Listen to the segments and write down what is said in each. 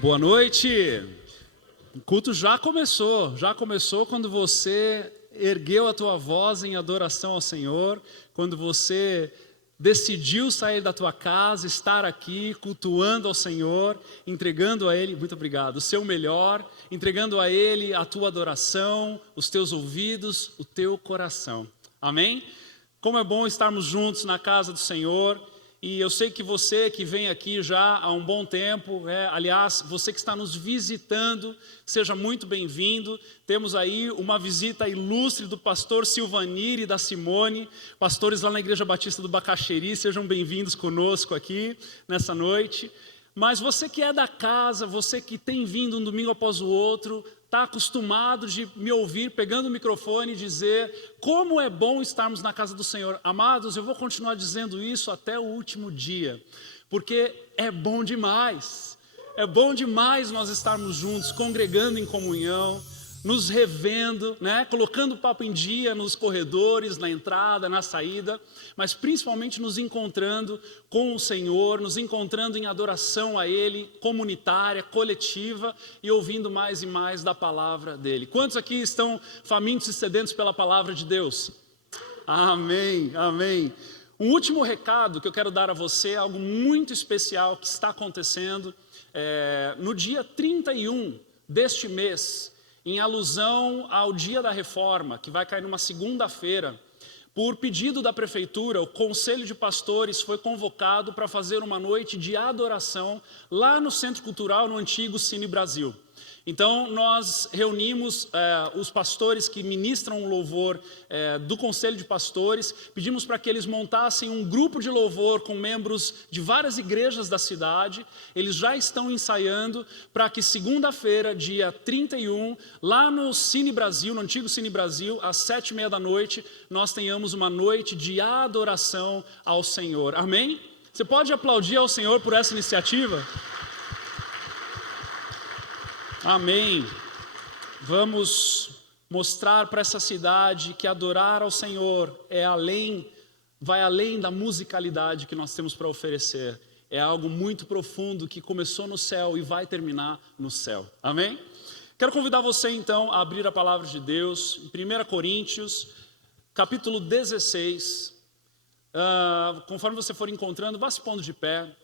Boa noite. O culto já começou quando você ergueu a tua voz em adoração ao Senhor, quando você decidiu sair da tua casa, estar aqui cultuando ao Senhor, entregando a Ele, muito obrigado, o seu melhor, entregando a Ele a tua adoração, os teus ouvidos, o teu coração. Amém? Como é bom estarmos juntos na casa do Senhor. E eu sei que você que vem aqui já há um bom tempo, aliás, você que está nos visitando, seja muito bem-vindo. Temos aí uma visita ilustre do pastor Silvanir e da Simone, pastores lá na Igreja Batista do Bacaxeri, sejam bem-vindos conosco aqui nessa noite. Mas você que é da casa, você que tem vindo um domingo após o outro, está acostumado de me ouvir pegando o microfone e dizer como é bom estarmos na casa do Senhor. Amados, eu vou continuar dizendo isso até o último dia, porque é bom demais nós estarmos juntos, congregando em comunhão, nos revendo, colocando o papo em dia nos corredores, na entrada, na saída, mas principalmente nos encontrando com o Senhor, nos encontrando em adoração a Ele, comunitária, coletiva, e ouvindo mais e mais da palavra dEle. Quantos aqui estão famintos e sedentos pela palavra de Deus? Amém, amém. Um último recado que eu quero dar a você, algo muito especial que está acontecendo no dia 31 deste mês, em alusão ao Dia da Reforma, que vai cair numa segunda-feira. Por pedido da prefeitura, o Conselho de Pastores foi convocado para fazer uma noite de adoração lá no Centro Cultural, no antigo Cine Brasil. Então, nós reunimos os pastores que ministram o louvor do Conselho de Pastores, pedimos para que eles montassem um grupo de louvor com membros de várias igrejas da cidade. Eles já estão ensaiando para que segunda-feira, dia 31, lá no Cine Brasil, no antigo Cine Brasil, às 19h30, nós tenhamos uma noite de adoração ao Senhor. Amém? Você pode aplaudir ao Senhor por essa iniciativa? Amém. Vamos mostrar para essa cidade que adorar ao Senhor vai além da musicalidade que nós temos para oferecer. É algo muito profundo que começou no céu e vai terminar no céu. Amém? Quero convidar você então a abrir a palavra de Deus em 1 Coríntios, capítulo 16. Conforme você for encontrando, vá se pondo de pé.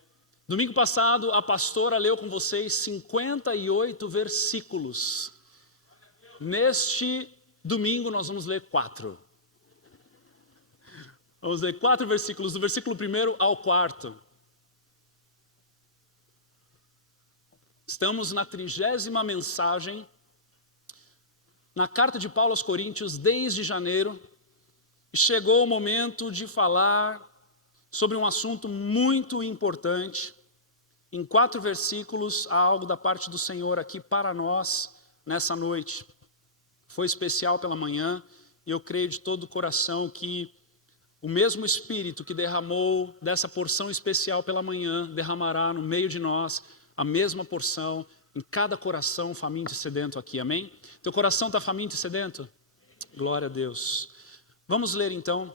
Domingo passado, a pastora leu com vocês 58 versículos. Neste domingo, nós vamos ler 4. Vamos ler 4 versículos, do versículo 1 ao 4. Estamos na 30ª mensagem, na carta de Paulo aos Coríntios, desde janeiro. E chegou o momento de falar sobre um assunto muito importante. Em 4 versículos, há algo da parte do Senhor aqui para nós nessa noite. Foi especial pela manhã e eu creio de todo o coração que o mesmo Espírito que derramou dessa porção especial pela manhã, derramará no meio de nós a mesma porção em cada coração faminto e sedento aqui, amém? Teu coração está faminto e sedento? Glória a Deus. Vamos ler então.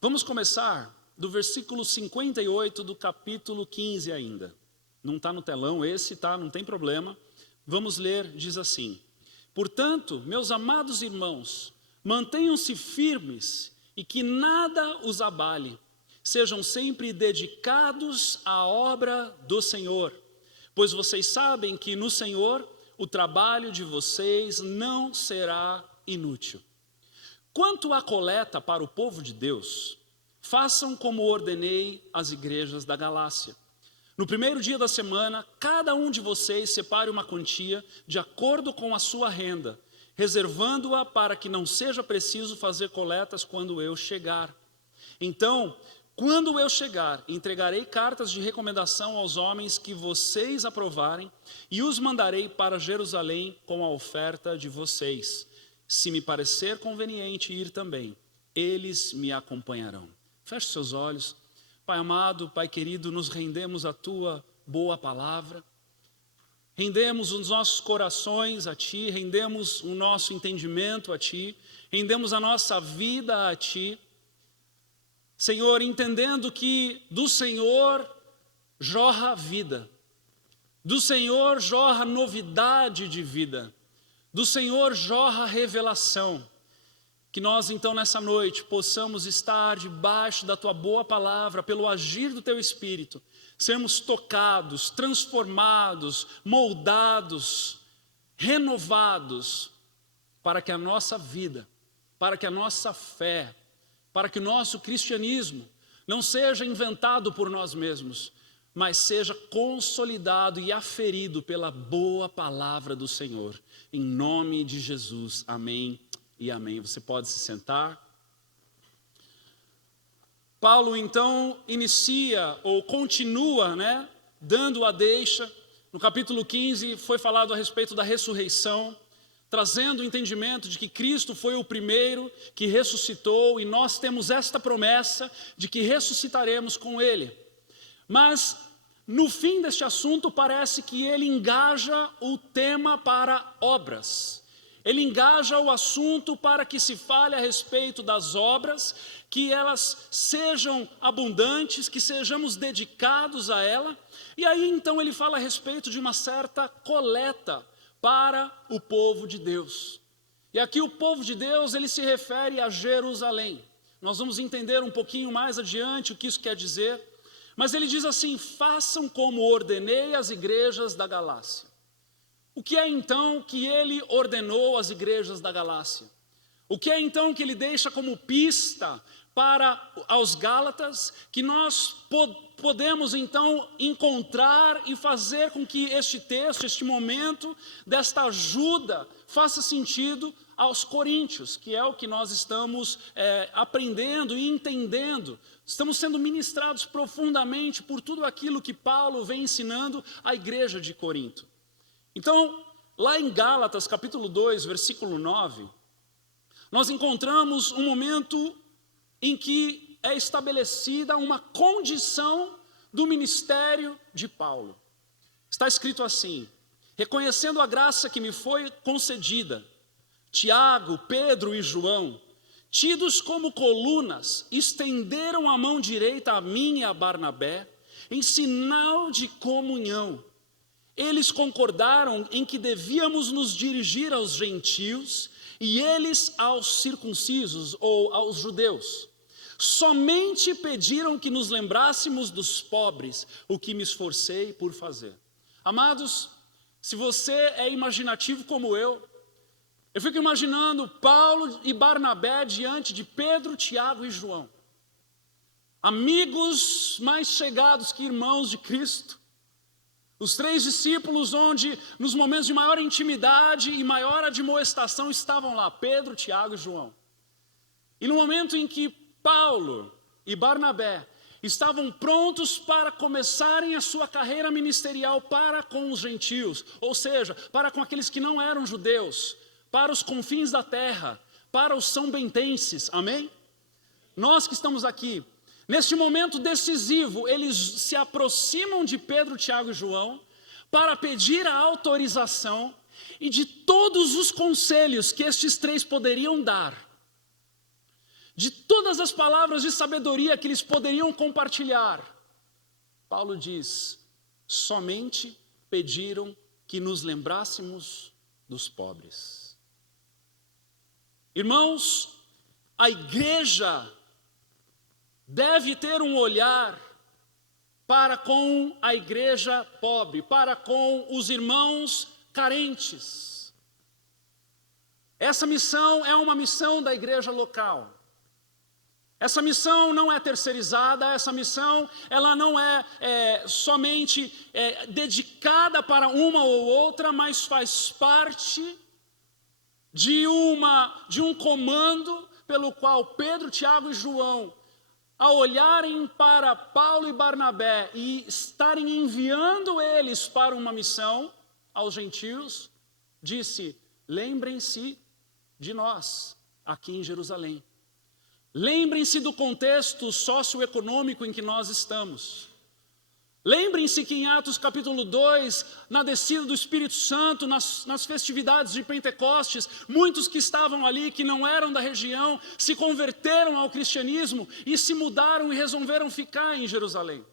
Vamos começar do versículo 58 do capítulo 15 ainda. Não está no telão esse, tá? Não tem problema. Vamos ler, diz assim: Portanto, meus amados irmãos, mantenham-se firmes e que nada os abale. Sejam sempre dedicados à obra do Senhor, pois vocês sabem que no Senhor o trabalho de vocês não será inútil. Quanto à coleta para o povo de Deus, façam como ordenei às igrejas da Galácia. No primeiro dia da semana, cada um de vocês separe uma quantia de acordo com a sua renda, reservando-a para que não seja preciso fazer coletas quando eu chegar. Então, quando eu chegar, entregarei cartas de recomendação aos homens que vocês aprovarem e os mandarei para Jerusalém com a oferta de vocês. Se me parecer conveniente ir também, eles me acompanharão. Feche seus olhos. Pai amado, Pai querido, nos rendemos à Tua boa palavra. Rendemos os nossos corações a Ti, rendemos o nosso entendimento a Ti, rendemos a nossa vida a Ti. Senhor, entendendo que do Senhor jorra a vida. Do Senhor jorra novidade de vida. Do Senhor jorra revelação. Que nós então nessa noite possamos estar debaixo da tua boa palavra, pelo agir do teu Espírito, sermos tocados, transformados, moldados, renovados, para que a nossa vida, para que a nossa fé, para que o nosso cristianismo não seja inventado por nós mesmos, mas seja consolidado e aferido pela boa palavra do Senhor. Em nome de Jesus, amém e amém. Você pode se sentar. Paulo então inicia ou continua, dando a deixa. No capítulo 15 foi falado a respeito da ressurreição, trazendo o entendimento de que Cristo foi o primeiro que ressuscitou e nós temos esta promessa de que ressuscitaremos com Ele. Mas no fim deste assunto parece que ele engaja o tema para obras. Ele engaja o assunto para que se fale a respeito das obras, que elas sejam abundantes, que sejamos dedicados a ela. E aí então ele fala a respeito de uma certa coleta para o povo de Deus. E aqui o povo de Deus, ele se refere a Jerusalém. Nós vamos entender um pouquinho mais adiante o que isso quer dizer. Mas ele diz assim: façam como ordenei às igrejas da Galácia. O que é então que ele ordenou às igrejas da Galácia? O que é então que ele deixa como pista para aos Gálatas, que nós podemos então encontrar e fazer com que este texto, este momento desta ajuda faça sentido aos coríntios, que é o que nós estamos aprendendo e entendendo. Estamos sendo ministrados profundamente por tudo aquilo que Paulo vem ensinando à igreja de Corinto. Então, lá em Gálatas capítulo 2, versículo 9, nós encontramos um momento em que é estabelecida uma condição do ministério de Paulo. Está escrito assim: reconhecendo a graça que me foi concedida, Tiago, Pedro e João, tidos como colunas, estenderam a mão direita a mim e a Barnabé, em sinal de comunhão. Eles concordaram em que devíamos nos dirigir aos gentios e eles aos circuncisos ou aos judeus. Somente pediram que nos lembrássemos dos pobres, o que me esforcei por fazer. Amados, se você é imaginativo como eu fico imaginando Paulo e Barnabé diante de Pedro, Tiago e João. Amigos mais chegados que irmãos de Cristo. Os 3 discípulos onde nos momentos de maior intimidade e maior admoestação estavam lá, Pedro, Tiago e João. E no momento em que Paulo e Barnabé estavam prontos para começarem a sua carreira ministerial para com os gentios, ou seja, para com aqueles que não eram judeus, para os confins da terra, para os são-bentenses, amém? Nós que estamos aqui, neste momento decisivo, eles se aproximam de Pedro, Tiago e João para pedir a autorização e de todos os conselhos que estes 3 poderiam dar, de todas as palavras de sabedoria que eles poderiam compartilhar. Paulo diz: somente pediram que nos lembrássemos dos pobres. Irmãos, a igreja deve ter um olhar para com a igreja pobre, para com os irmãos carentes. Essa missão é uma missão da igreja local. Essa missão não é terceirizada, essa missão ela não é somente dedicada para uma ou outra, mas faz parte de um comando pelo qual Pedro, Tiago e João, ao olharem para Paulo e Barnabé e estarem enviando eles para uma missão aos gentios, disse: lembrem-se de nós aqui em Jerusalém. Lembrem-se do contexto socioeconômico em que nós estamos. Lembrem-se que em Atos capítulo 2, na descida do Espírito Santo, nas festividades de Pentecostes, muitos que estavam ali, que não eram da região, se converteram ao cristianismo e se mudaram e resolveram ficar em Jerusalém.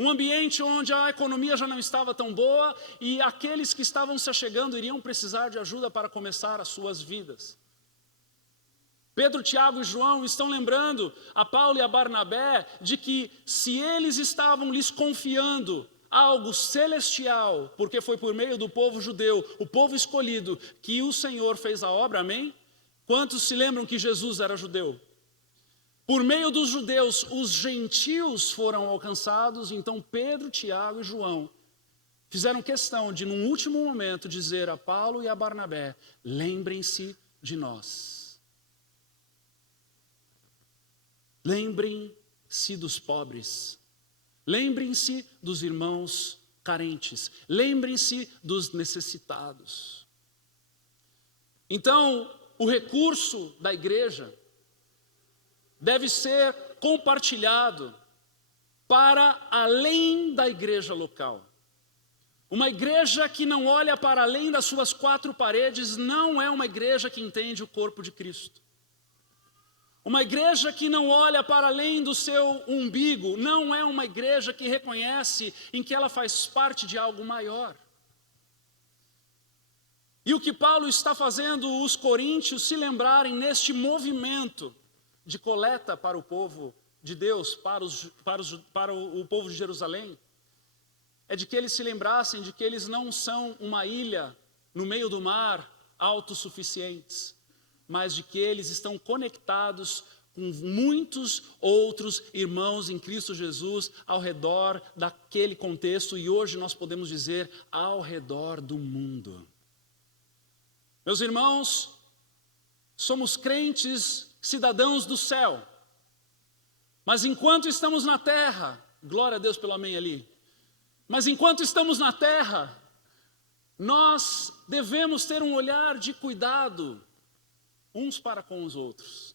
Um ambiente onde a economia já não estava tão boa e aqueles que estavam se achegando iriam precisar de ajuda para começar as suas vidas. Pedro, Tiago e João estão lembrando a Paulo e a Barnabé de que se eles estavam lhes confiando algo celestial, porque foi por meio do povo judeu, o povo escolhido, que o Senhor fez a obra, amém? Quantos se lembram que Jesus era judeu? Por meio dos judeus, os gentios foram alcançados, então Pedro, Tiago e João fizeram questão de, num último momento, dizer a Paulo e a Barnabé: lembrem-se de nós. Lembrem-se dos pobres. Lembrem-se dos irmãos carentes. Lembrem-se dos necessitados. Então, o recurso da igreja deve ser compartilhado para além da igreja local. Uma igreja que não olha para além das suas quatro paredes não é uma igreja que entende o corpo de Cristo. Uma igreja que não olha para além do seu umbigo não é uma igreja que reconhece em que ela faz parte de algo maior. E o que Paulo está fazendo os coríntios se lembrarem neste movimento de coleta para o povo de Deus, para o povo de Jerusalém, é de que eles se lembrassem de que eles não são uma ilha no meio do mar autossuficientes, mas de que eles estão conectados com muitos outros irmãos em Cristo Jesus ao redor daquele contexto, e hoje nós podemos dizer ao redor do mundo. Meus irmãos, somos crentes, cidadãos do céu, mas enquanto estamos na terra, glória a Deus pelo amém ali, mas enquanto estamos na terra, nós devemos ter um olhar de cuidado uns para com os outros.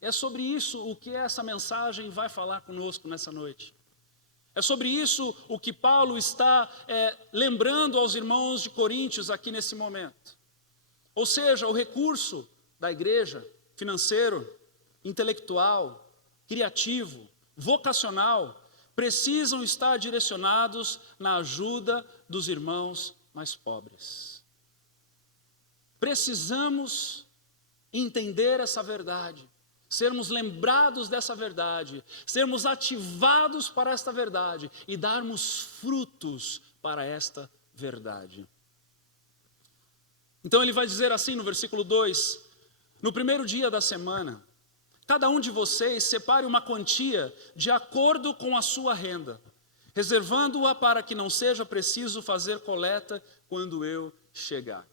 É sobre isso o que essa mensagem vai falar conosco nessa noite. É sobre isso o que Paulo está lembrando aos irmãos de Coríntios aqui nesse momento. Ou seja, o recurso da igreja, financeiro, intelectual, criativo, vocacional, precisam estar direcionados na ajuda dos irmãos mais pobres. Precisamos entender essa verdade, sermos lembrados dessa verdade, sermos ativados para esta verdade e darmos frutos para esta verdade. Então ele vai dizer assim no versículo 2: no primeiro dia da semana, cada um de vocês separe uma quantia de acordo com a sua renda, reservando-a para que não seja preciso fazer coleta quando eu chegar.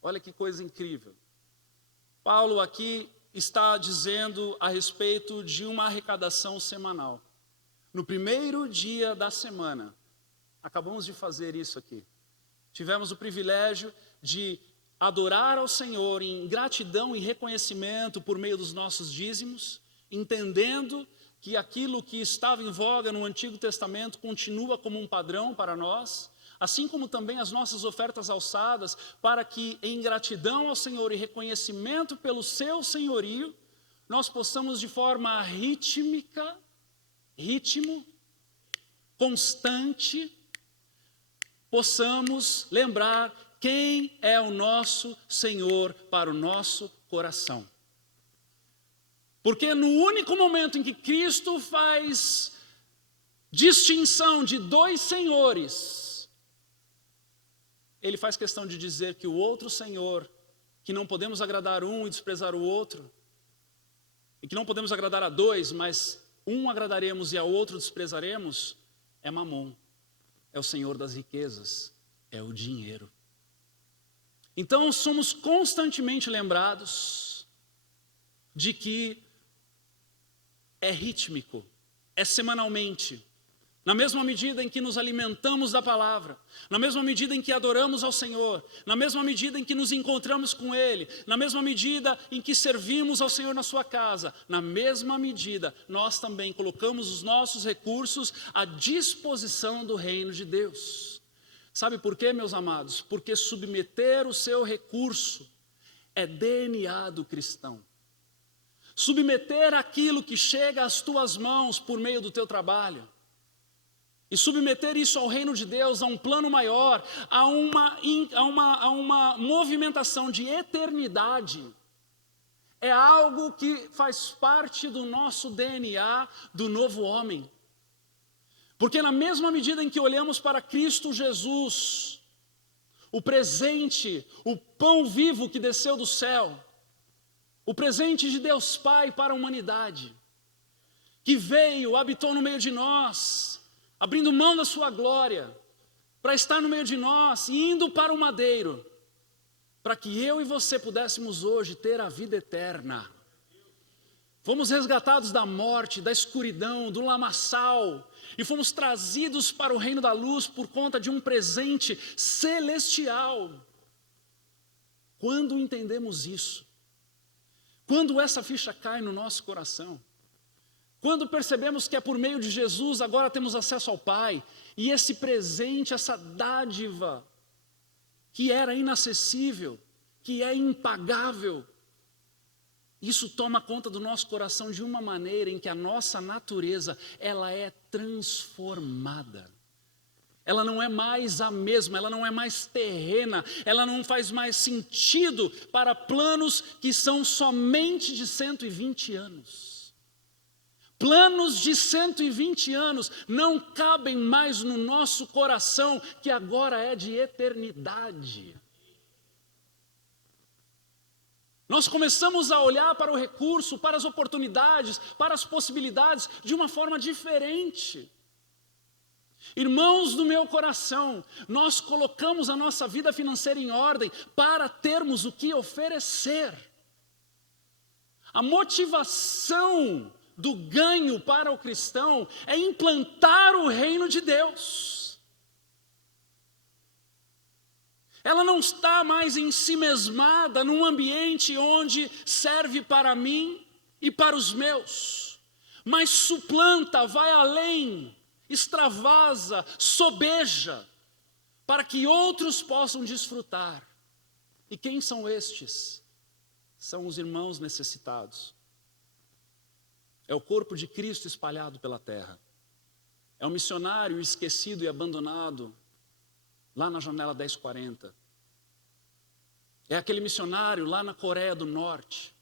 Olha que coisa incrível. Paulo aqui está dizendo a respeito de uma arrecadação semanal. No primeiro dia da semana, acabamos de fazer isso aqui. Tivemos o privilégio de adorar ao Senhor em gratidão e reconhecimento por meio dos nossos dízimos, entendendo que aquilo que estava em voga no Antigo Testamento continua como um padrão para nós, assim como também as nossas ofertas alçadas, para que em gratidão ao Senhor e reconhecimento pelo seu senhorio, nós possamos de forma rítmica, constante, possamos lembrar quem é o nosso Senhor para o nosso coração. Porque no único momento em que Cristo faz distinção de dois senhores, ele faz questão de dizer que o outro Senhor, que não podemos agradar um e desprezar o outro, e que não podemos agradar a dois, mas um agradaremos e ao outro desprezaremos, é Mamon, é o Senhor das riquezas, é o dinheiro. Então somos constantemente lembrados de que é rítmico, é semanalmente. Na mesma medida em que nos alimentamos da palavra, na mesma medida em que adoramos ao Senhor, na mesma medida em que nos encontramos com Ele, na mesma medida em que servimos ao Senhor na sua casa, na mesma medida nós também colocamos os nossos recursos à disposição do reino de Deus. Sabe por quê, meus amados? Porque submeter o seu recurso é DNA do cristão. Submeter aquilo que chega às tuas mãos por meio do teu trabalho, e submeter isso ao reino de Deus, a um plano maior, a uma movimentação de eternidade, é algo que faz parte do nosso DNA do novo homem. Porque na mesma medida em que olhamos para Cristo Jesus, o presente, o pão vivo que desceu do céu, o presente de Deus Pai para a humanidade, que veio, habitou no meio de nós, abrindo mão da sua glória, para estar no meio de nós e indo para o madeiro, para que eu e você pudéssemos hoje ter a vida eterna. Fomos resgatados da morte, da escuridão, do lamaçal, e fomos trazidos para o reino da luz por conta de um presente celestial. Quando entendemos isso, quando essa ficha cai no nosso coração, quando percebemos que é por meio de Jesus agora temos acesso ao Pai, e esse presente, essa dádiva, que era inacessível, que é impagável, isso toma conta do nosso coração de uma maneira em que a nossa natureza, ela é transformada. Ela não é mais a mesma, ela não é mais terrena, ela não faz mais sentido para planos que são somente de 120 anos. Planos de 120 anos não cabem mais no nosso coração, que agora é de eternidade. Nós começamos a olhar para o recurso, para as oportunidades, para as possibilidades de uma forma diferente. Irmãos do meu coração, nós colocamos a nossa vida financeira em ordem para termos o que oferecer. A motivação do ganho para o cristão é implantar o reino de Deus. Ela não está mais ensimesmada num ambiente onde serve para mim e para os meus, mas suplanta, vai além, extravasa, sobeja, para que outros possam desfrutar. E quem são estes? São os irmãos necessitados. É o corpo de Cristo espalhado pela terra. É o missionário esquecido e abandonado lá na janela 1040. É aquele missionário lá na Coreia do Norte.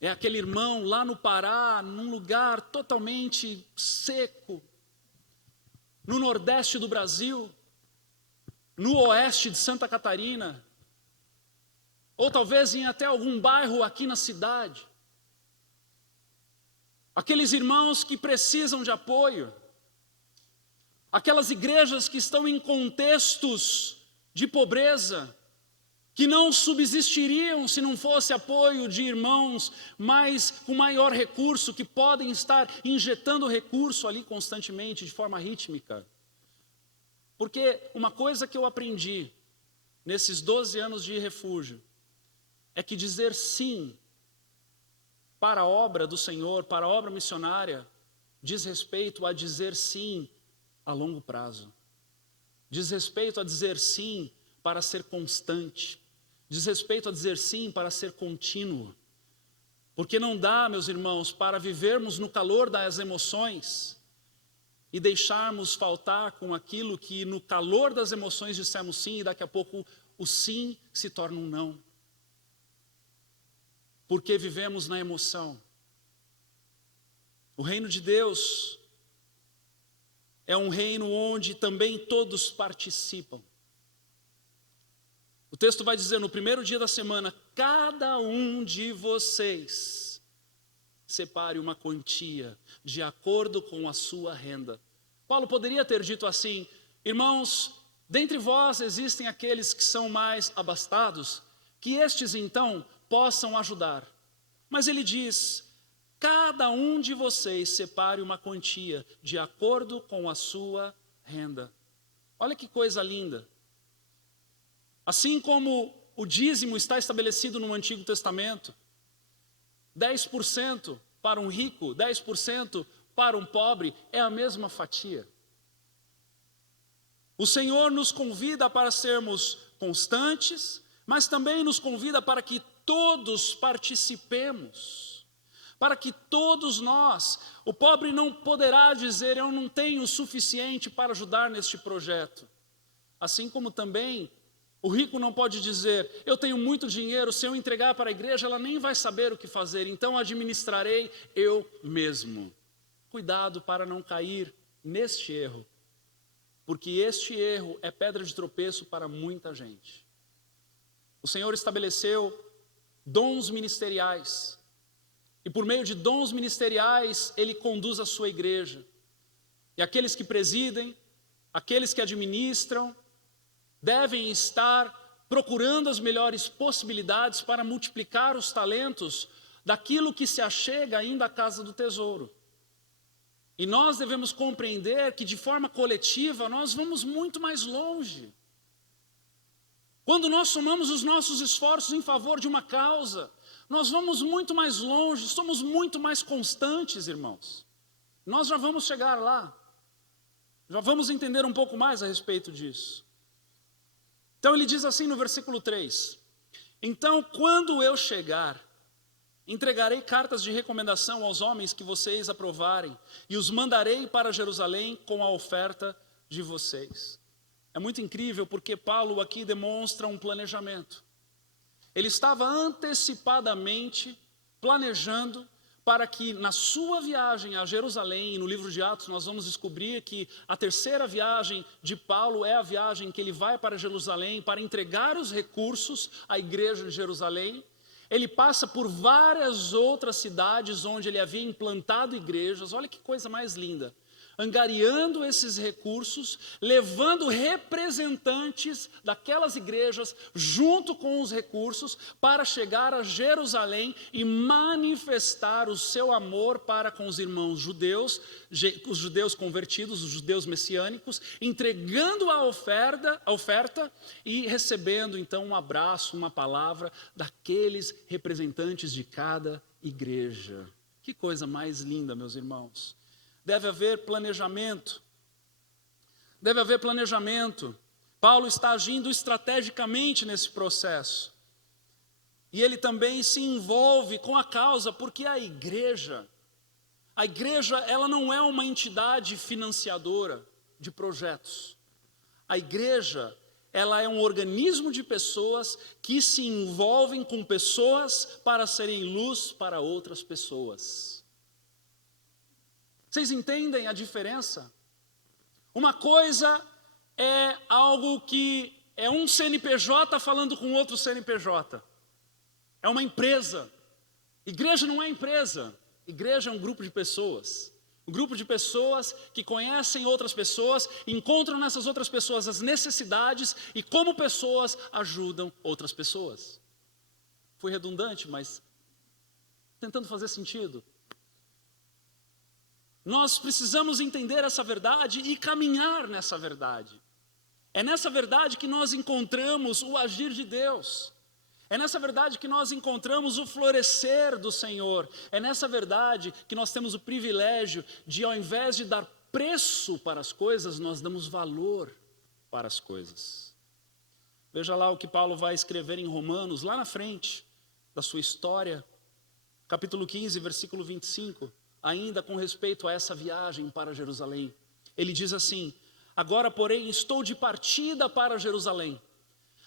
É aquele irmão lá no Pará, num lugar totalmente seco. No nordeste do Brasil. No oeste de Santa Catarina. Ou talvez em até algum bairro aqui na cidade. Aqueles irmãos que precisam de apoio. Aquelas igrejas que estão em contextos de pobreza, que não subsistiriam se não fosse apoio de irmãos com maior recurso, que podem estar injetando recurso ali constantemente, de forma rítmica. Porque uma coisa que eu aprendi nesses 12 anos de refúgio, é que dizer sim para a obra do Senhor, para a obra missionária, diz respeito a dizer sim a longo prazo. Diz respeito a dizer sim para ser constante. Diz respeito a dizer sim para ser contínuo. Porque não dá, meus irmãos, para vivermos no calor das emoções e deixarmos faltar com aquilo que no calor das emoções dissemos sim e daqui a pouco o sim se torna um não. Porque vivemos na emoção. O reino de Deus é um reino onde também todos participam. O texto vai dizer, no primeiro dia da semana, cada um de vocês separe uma quantia de acordo com a sua renda. Paulo poderia ter dito assim, irmãos, dentre vós existem aqueles que são mais abastados, que estes então possam ajudar. Mas ele diz, cada um de vocês separe uma quantia de acordo com a sua renda. Olha que coisa linda. Assim como o dízimo está estabelecido no Antigo Testamento, 10% para um rico, 10% para um pobre, é a mesma fatia. O Senhor nos convida para sermos constantes, mas também nos convida para que todos participemos, para que todos nós, o pobre não poderá dizer, eu não tenho o suficiente para ajudar neste projeto. Assim como também o rico não pode dizer, eu tenho muito dinheiro, se eu entregar para a igreja, ela nem vai saber o que fazer, então administrarei eu mesmo. Cuidado para não cair neste erro, porque este erro é pedra de tropeço para muita gente. O Senhor estabeleceu dons ministeriais, e por meio de dons ministeriais, Ele conduz a sua igreja. E aqueles que presidem, aqueles que administram, devem estar procurando as melhores possibilidades para multiplicar os talentos daquilo que se achega ainda à casa do tesouro. E nós devemos compreender que de forma coletiva nós vamos muito mais longe. Quando nós somamos os nossos esforços em favor de uma causa, nós vamos muito mais longe, somos muito mais constantes, irmãos. Nós já vamos chegar lá, já vamos entender um pouco mais a respeito disso. Então ele diz assim no versículo 3, então quando eu chegar, entregarei cartas de recomendação aos homens que vocês aprovarem, e os mandarei para Jerusalém com a oferta de vocês. É muito incrível porque Paulo aqui demonstra um planejamento. Ele estava antecipadamente planejando para que na sua viagem a Jerusalém, e no livro de Atos nós vamos descobrir que a terceira viagem de Paulo é a viagem que ele vai para Jerusalém para entregar os recursos à igreja de Jerusalém. Ele passa por várias outras cidades onde ele havia implantado igrejas, olha que coisa mais linda. Angariando esses recursos, levando representantes daquelas igrejas junto com os recursos para chegar a Jerusalém e manifestar o seu amor para com os irmãos judeus, os judeus convertidos, os judeus messiânicos, entregando a oferta e recebendo então um abraço, uma palavra daqueles representantes de cada igreja. Que coisa mais linda, meus irmãos. Deve haver planejamento. Deve haver planejamento. Paulo está agindo estrategicamente nesse processo. E ele também se envolve com a causa, porque a igreja ela não é uma entidade financiadora de projetos. A igreja, ela é um organismo de pessoas que se envolvem com pessoas para serem luz para outras pessoas. Vocês entendem a diferença? Uma coisa é algo que é um CNPJ falando com outro CNPJ. É uma empresa. Igreja não é empresa. Igreja é um grupo de pessoas. Um grupo de pessoas que conhecem outras pessoas, encontram nessas outras pessoas as necessidades e como pessoas ajudam outras pessoas. Fui redundante, mas tentando fazer sentido. Nós precisamos entender essa verdade e caminhar nessa verdade. É nessa verdade que nós encontramos o agir de Deus. É nessa verdade que nós encontramos o florescer do Senhor. É nessa verdade que nós temos o privilégio de, ao invés de dar preço para as coisas, nós damos valor para as coisas. Veja lá o que Paulo vai escrever em Romanos, lá na frente da sua história, capítulo 15, versículo 25. Ainda com respeito a essa viagem para Jerusalém. Ele diz assim, agora porém estou de partida para Jerusalém,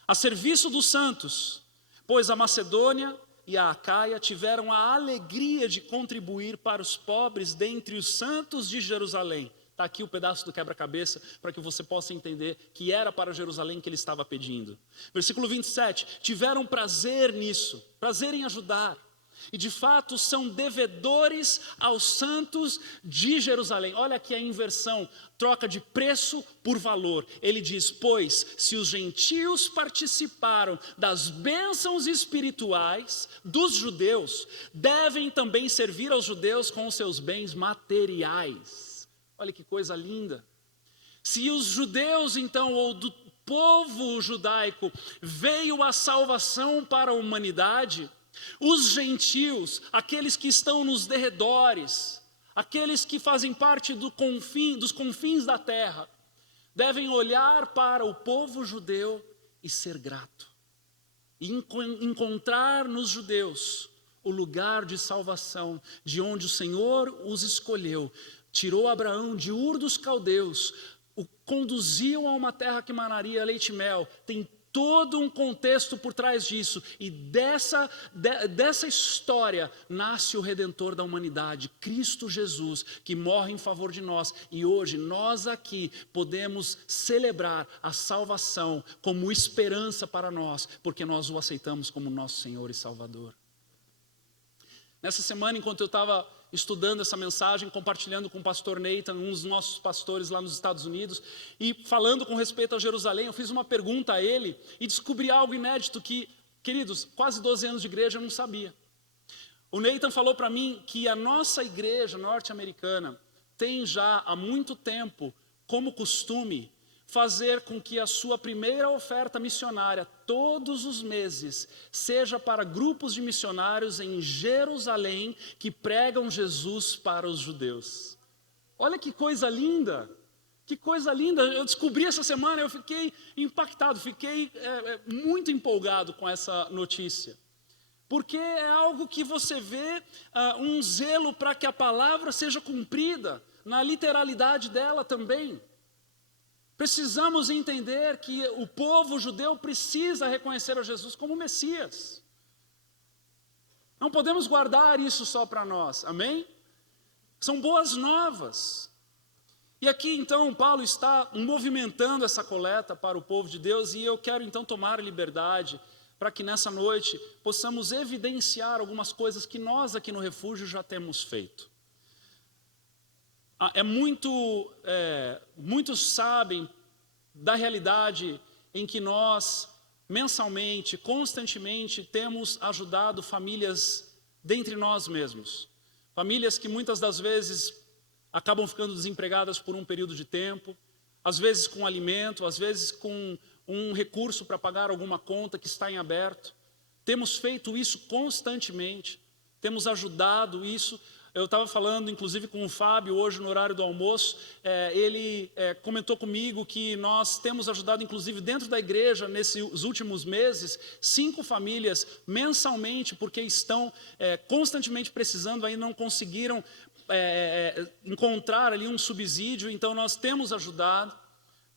a serviço dos santos, pois a Macedônia e a Acaia tiveram a alegria de contribuir para os pobres dentre os santos de Jerusalém. Está aqui o pedaço do quebra-cabeça para que você possa entender que era para Jerusalém que ele estava pedindo. Versículo 27, tiveram prazer nisso, prazer em ajudar. E de fato são devedores aos santos de Jerusalém. Olha aqui a inversão, troca de preço por valor. Ele diz, pois, se os gentios participaram das bênçãos espirituais dos judeus, devem também servir aos judeus com os seus bens materiais. Olha que coisa linda. Se os judeus então, ou do povo judaico, veio a salvação para a humanidade, os gentios, aqueles que estão nos derredores, aqueles que fazem parte dos confins da terra, devem olhar para o povo judeu e ser grato. E encontrar nos judeus o lugar de salvação, de onde o Senhor os escolheu, tirou Abraão de Ur dos Caldeus, o conduziu a uma terra que manaria leite e mel. Tem todo um contexto por trás disso, e dessa história nasce o Redentor da humanidade, Cristo Jesus, que morre em favor de nós, e hoje nós aqui podemos celebrar a salvação como esperança para nós, porque nós o aceitamos como nosso Senhor e Salvador. Nessa semana, enquanto eu estava estudando essa mensagem, compartilhando com o pastor Nathan, um dos nossos pastores lá nos Estados Unidos, e falando com respeito a Jerusalém, eu fiz uma pergunta a ele e descobri algo inédito que, queridos, quase 12 anos de igreja eu não sabia. O Nathan falou para mim que a nossa igreja norte-americana tem já há muito tempo como costume fazer com que a sua primeira oferta missionária todos os meses seja para grupos de missionários em Jerusalém que pregam Jesus para os judeus. Olha que coisa linda! Que coisa linda! Eu descobri essa semana, eu fiquei impactado, fiquei muito empolgado com essa notícia. Porque é algo que você vê um zelo para que a palavra seja cumprida, na literalidade dela também. Precisamos entender que o povo judeu precisa reconhecer a Jesus como Messias. Não podemos guardar isso só para nós, amém? São boas novas. E aqui então Paulo está movimentando essa coleta para o povo de Deus, e eu quero então tomar a liberdade para que nessa noite possamos evidenciar algumas coisas que nós aqui no Refúgio já temos feito. Muitos sabem da realidade em que nós, mensalmente, constantemente, temos ajudado famílias dentre nós mesmos. Famílias que muitas das vezes acabam ficando desempregadas por um período de tempo, às vezes com alimento, às vezes com um recurso para pagar alguma conta que está em aberto. Temos feito isso constantemente, temos ajudado isso. Eu estava falando, inclusive, com o Fábio hoje no horário do almoço. Ele comentou comigo que nós temos ajudado, inclusive, dentro da igreja, nesses últimos meses, 5 famílias mensalmente, porque estão constantemente precisando, aí não conseguiram encontrar ali um subsídio, então nós temos ajudado.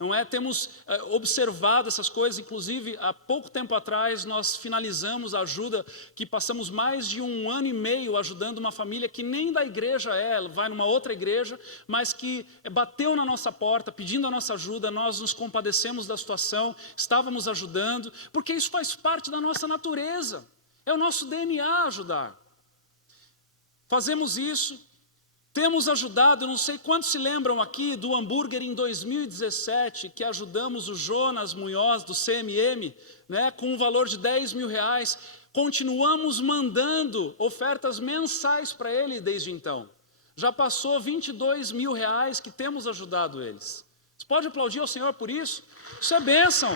Não é? Temos observado essas coisas, inclusive há pouco tempo atrás nós finalizamos a ajuda, que passamos mais de 1 ano e meio ajudando uma família que nem da igreja ela vai numa outra igreja, mas que bateu na nossa porta pedindo a nossa ajuda, nós nos compadecemos da situação, estávamos ajudando, porque isso faz parte da nossa natureza, é o nosso DNA ajudar. Fazemos isso. Temos ajudado, eu não sei quantos se lembram aqui do hambúrguer em 2017, que ajudamos o Jonas Munhoz do CMM, né, com um valor de R$10 mil. Continuamos mandando ofertas mensais para ele desde então. Já passou R$22 mil que temos ajudado eles. Você pode aplaudir ao Senhor por isso? Isso é bênção.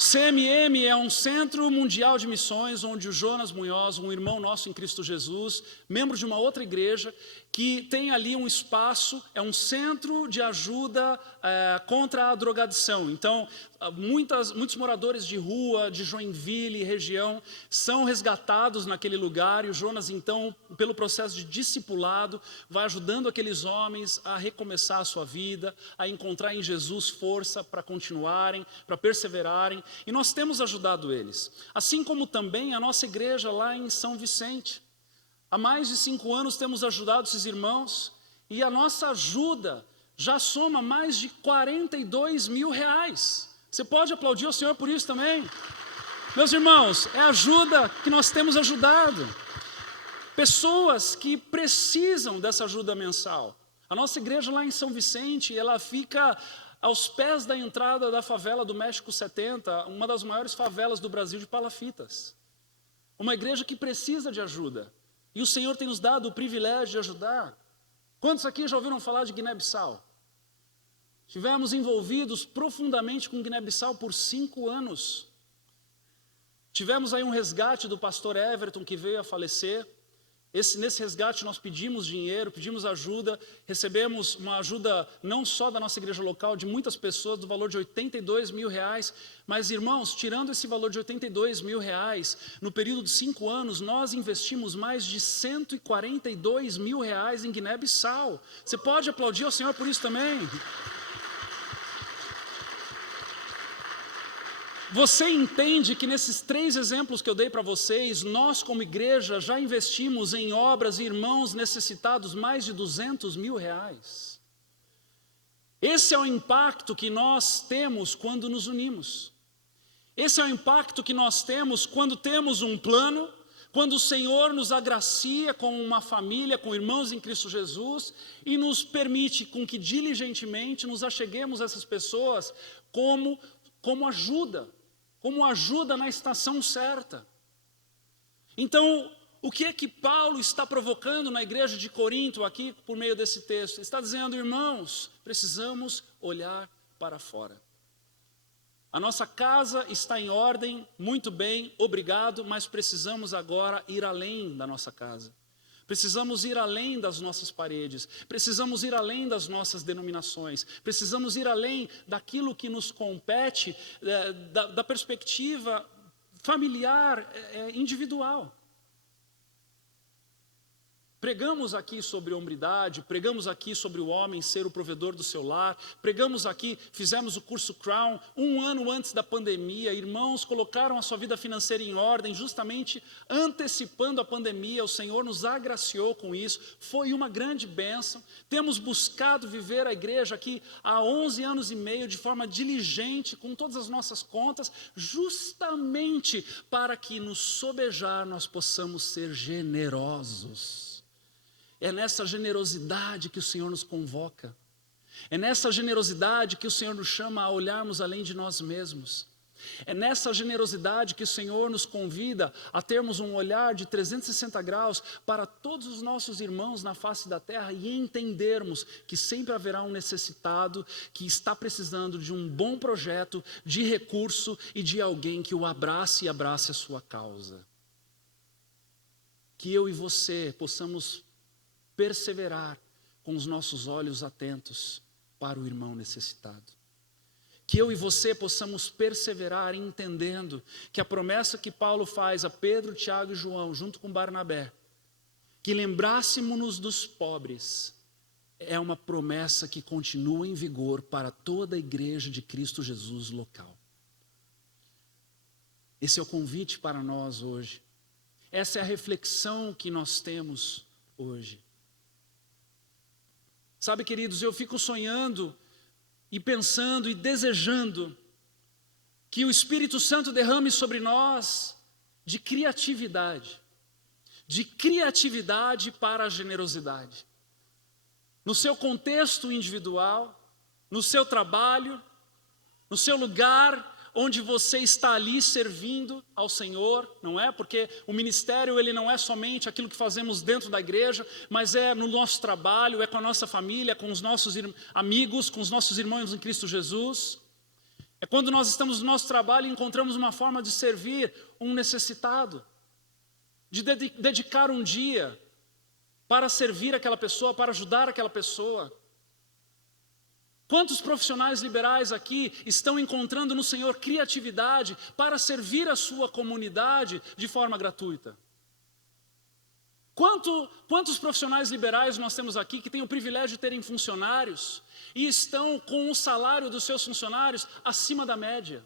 CMM é um centro mundial de missões, onde o Jonas Munhoz, um irmão nosso em Cristo Jesus, membro de uma outra igreja, que tem ali um espaço, é um centro de ajuda contra a drogadição. Então, muitos moradores de rua, de Joinville, região, são resgatados naquele lugar, e o Jonas, então, pelo processo de discipulado, vai ajudando aqueles homens a recomeçar a sua vida, a encontrar em Jesus força para continuarem, para perseverarem, e nós temos ajudado eles. Assim como também a nossa igreja lá em São Vicente. Há mais de 5 anos temos ajudado esses irmãos, e a nossa ajuda já soma mais de R$42 mil. Você pode aplaudir ao Senhor por isso também? Meus irmãos, é a ajuda que nós temos ajudado. Pessoas que precisam dessa ajuda mensal. A nossa igreja lá em São Vicente, ela fica aos pés da entrada da favela do México 70, uma das maiores favelas do Brasil de Palafitas. Uma igreja que precisa de ajuda. E o Senhor tem nos dado o privilégio de ajudar. Quantos aqui já ouviram falar de Guiné-Bissau? Estivemos envolvidos profundamente com Guiné-Bissau por 5 anos. Tivemos aí um resgate do pastor Everton, que veio a falecer. Nesse resgate nós pedimos dinheiro, pedimos ajuda, recebemos uma ajuda não só da nossa igreja local, de muitas pessoas, do valor de R$82 mil. Mas, irmãos, tirando esse valor de R$82 mil, no período de 5 anos, nós investimos mais de R$142 mil em Guiné-Bissau. Você pode aplaudir ao Senhor por isso também? Você entende que nesses 3 exemplos que eu dei para vocês, nós como igreja já investimos em obras e irmãos necessitados mais de R$200 mil. Esse é o impacto que nós temos quando nos unimos. Esse é o impacto que nós temos quando temos um plano, quando o Senhor nos agracia com uma família, com irmãos em Cristo Jesus, e nos permite com que diligentemente nos acheguemos a essas pessoas como ajuda na estação certa. Então, o que é que Paulo está provocando na igreja de Corinto aqui por meio desse texto? Ele está dizendo, irmãos, precisamos olhar para fora. A nossa casa está em ordem, muito bem, obrigado, mas precisamos agora ir além da nossa casa. Precisamos ir além das nossas paredes, precisamos ir além das nossas denominações, precisamos ir além daquilo que nos compete, da perspectiva familiar, individual. Pregamos aqui sobre hombridade, pregamos aqui sobre o homem ser o provedor do seu lar, pregamos aqui, fizemos o curso Crown 1 ano antes da pandemia, irmãos colocaram a sua vida financeira em ordem, justamente antecipando a pandemia, o Senhor nos agraciou com isso, foi uma grande bênção. Temos buscado viver a igreja aqui há 11 anos e meio de forma diligente, com todas as nossas contas, justamente para que no sobejar nós possamos ser generosos. É nessa generosidade que o Senhor nos convoca. É nessa generosidade que o Senhor nos chama a olharmos além de nós mesmos. É nessa generosidade que o Senhor nos convida a termos um olhar de 360 graus para todos os nossos irmãos na face da terra e entendermos que sempre haverá um necessitado que está precisando de um bom projeto, de recurso e de alguém que o abrace e abrace a sua causa. Que eu e você possamos perseverar com os nossos olhos atentos para o irmão necessitado. Que eu e você possamos perseverar entendendo que a promessa que Paulo faz a Pedro, Tiago e João, junto com Barnabé, que lembrássemos-nos dos pobres, é uma promessa que continua em vigor para toda a igreja de Cristo Jesus local. Esse é o convite para nós hoje. Essa é a reflexão que nós temos hoje. Sabe, queridos, eu fico sonhando e pensando e desejando que o Espírito Santo derrame sobre nós de criatividade para a generosidade. No seu contexto individual, no seu trabalho, no seu lugar onde você está ali servindo ao Senhor, não é? Porque o ministério ele não é somente aquilo que fazemos dentro da igreja, mas é no nosso trabalho, é com a nossa família, com os nossos amigos, com os nossos irmãos em Cristo Jesus. É quando nós estamos no nosso trabalho e encontramos uma forma de servir um necessitado, de dedicar um dia para servir aquela pessoa, para ajudar aquela pessoa. Quantos profissionais liberais aqui estão encontrando no Senhor criatividade para servir a sua comunidade de forma gratuita? Quantos profissionais liberais nós temos aqui que têm o privilégio de terem funcionários e estão com o salário dos seus funcionários acima da média?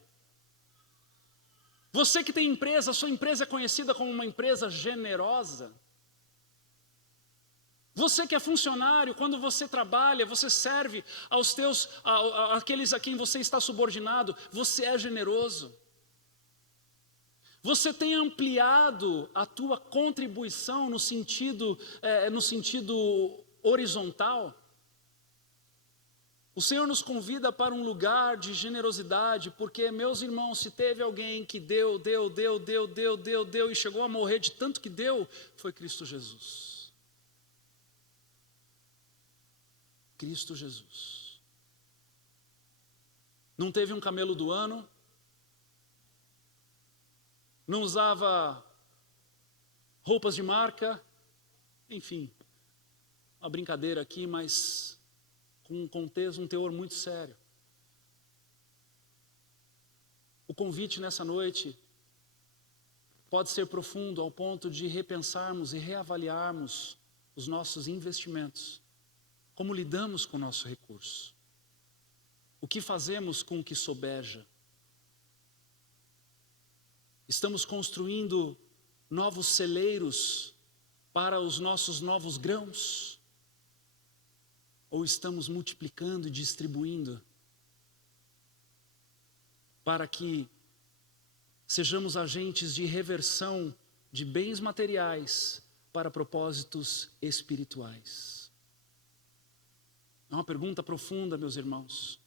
Você que tem empresa, a sua empresa é conhecida como uma empresa generosa? Você que é funcionário, quando você trabalha, você serve àqueles a quem você está subordinado, você é generoso. Você tem ampliado a tua contribuição no sentido horizontal. O Senhor nos convida para um lugar de generosidade, porque, meus irmãos, se teve alguém que deu e chegou a morrer de tanto que deu, foi Cristo Jesus. Cristo Jesus. Não teve um camelo do ano, não usava roupas de marca, Enfim, uma brincadeira aqui, mas com um contexto, um teor muito sério. O convite nessa noite pode ser profundo ao ponto de repensarmos e reavaliarmos os nossos investimentos. Como lidamos com o nosso recurso? O que fazemos com o que sobeja? Estamos construindo novos celeiros para os nossos novos grãos? Ou estamos multiplicando e distribuindo para que sejamos agentes de reversão de bens materiais para propósitos espirituais? É uma pergunta profunda, meus irmãos,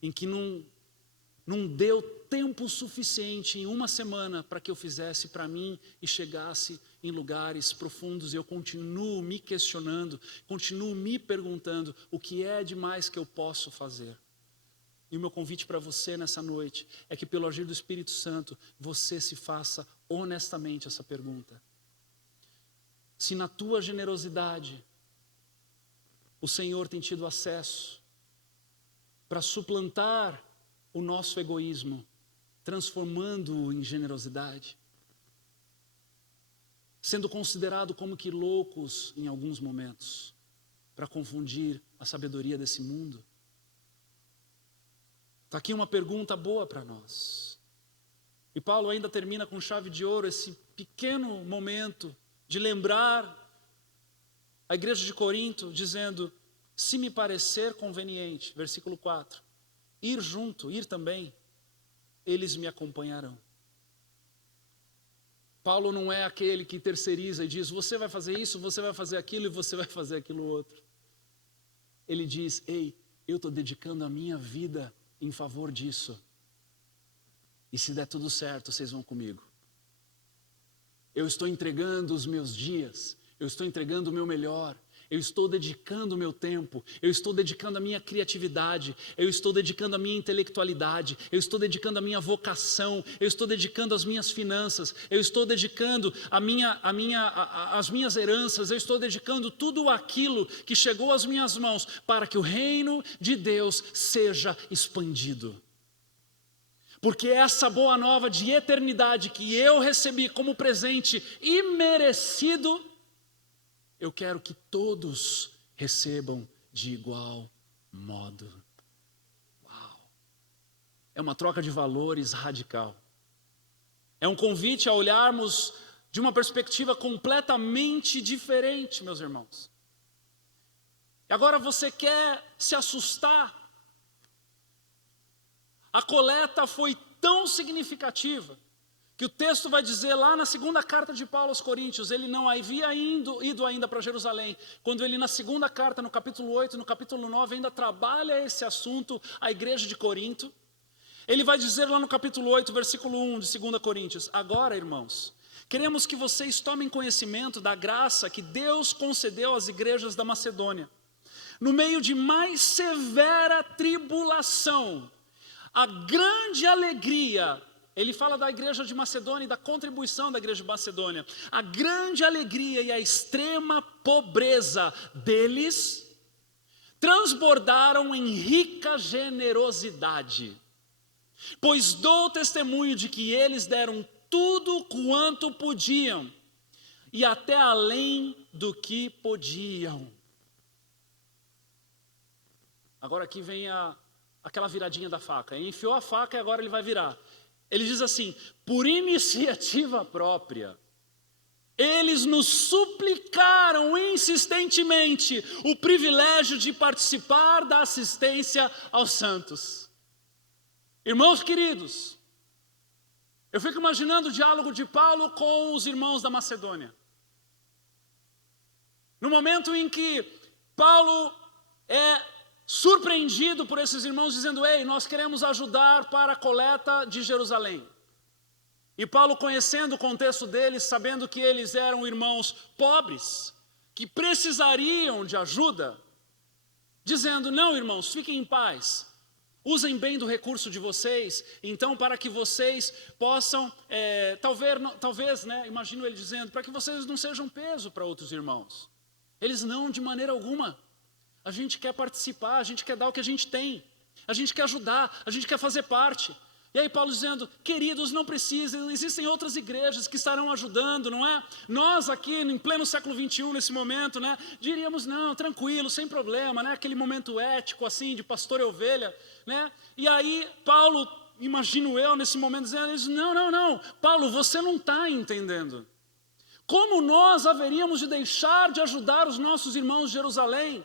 em que não deu tempo suficiente em uma semana para que eu fizesse para mim e chegasse em lugares profundos. E eu continuo me questionando, continuo me perguntando o que é demais que eu posso fazer. E o meu convite para você nessa noite é que, pelo agir do Espírito Santo, você se faça honestamente essa pergunta. Se na tua generosidade o Senhor tem tido acesso para suplantar o nosso egoísmo, transformando-o em generosidade, sendo considerado como que loucos em alguns momentos, para confundir a sabedoria desse mundo. Está aqui uma pergunta boa para nós. E Paulo ainda termina com chave de ouro esse pequeno momento de lembrar a igreja de Corinto, dizendo: se me parecer conveniente, versículo 4, ir também, eles me acompanharão. Paulo não é aquele que terceiriza e diz: você vai fazer isso, você vai fazer aquilo e você vai fazer aquilo outro. Ele diz: ei, eu estou dedicando a minha vida em favor disso. E se der tudo certo, vocês vão comigo. Eu estou entregando os meus dias, eu estou entregando o meu melhor, eu estou dedicando o meu tempo, eu estou dedicando a minha criatividade, eu estou dedicando a minha intelectualidade, eu estou dedicando a minha vocação, eu estou dedicando as minhas finanças, eu estou dedicando as minhas heranças, eu estou dedicando tudo aquilo que chegou às minhas mãos para que o reino de Deus seja expandido. Porque essa boa nova de eternidade que eu recebi como presente imerecido, eu quero que todos recebam de igual modo. Uau! É uma troca de valores radical. É um convite a olharmos de uma perspectiva completamente diferente, meus irmãos. E agora você quer se assustar? A coleta foi tão significativa que o texto vai dizer lá na segunda carta de Paulo aos Coríntios, ele não havia ido ainda para Jerusalém, quando ele na segunda carta, no capítulo 8, no capítulo 9, ainda trabalha esse assunto, a igreja de Corinto. Ele vai dizer lá no capítulo 8, versículo 1 de 2 Coríntios: agora, irmãos, queremos que vocês tomem conhecimento da graça que Deus concedeu às igrejas da Macedônia. No meio de mais severa tribulação, a grande alegria, ele fala da igreja de Macedônia e da contribuição da igreja de Macedônia. A grande alegria e a extrema pobreza deles transbordaram em rica generosidade. Pois dou testemunho de que eles deram tudo quanto podiam, e até além do que podiam. Agora aqui vem aquela viradinha da faca. Ele enfiou a faca e agora ele vai virar. Ele diz assim: por iniciativa própria, eles nos suplicaram insistentemente o privilégio de participar da assistência aos santos. Irmãos queridos, eu fico imaginando o diálogo de Paulo com os irmãos da Macedônia. No momento em que Paulo é surpreendido por esses irmãos dizendo: ei, nós queremos ajudar para a coleta de Jerusalém. E Paulo, conhecendo o contexto deles, sabendo que eles eram irmãos pobres, que precisariam de ajuda, dizendo: não, irmãos, fiquem em paz, Usem bem do recurso de vocês, então, para que vocês possam, talvez, né, imagino ele dizendo, para que vocês não sejam peso para outros irmãos. Eles não, de maneira alguma. A gente quer participar, a gente quer dar o que a gente tem, a gente quer ajudar, a gente quer fazer parte. E aí Paulo dizendo, queridos, não precisem, existem outras igrejas que estarão ajudando, não é? Nós aqui, em pleno século XXI, nesse momento, né, diríamos, não, tranquilo, sem problema, né, aquele momento ético, assim, de pastor e ovelha, né? E aí Paulo, imagino eu, nesse momento, dizendo, não, Paulo, você não está entendendo. Como nós haveríamos de deixar de ajudar os nossos irmãos de Jerusalém,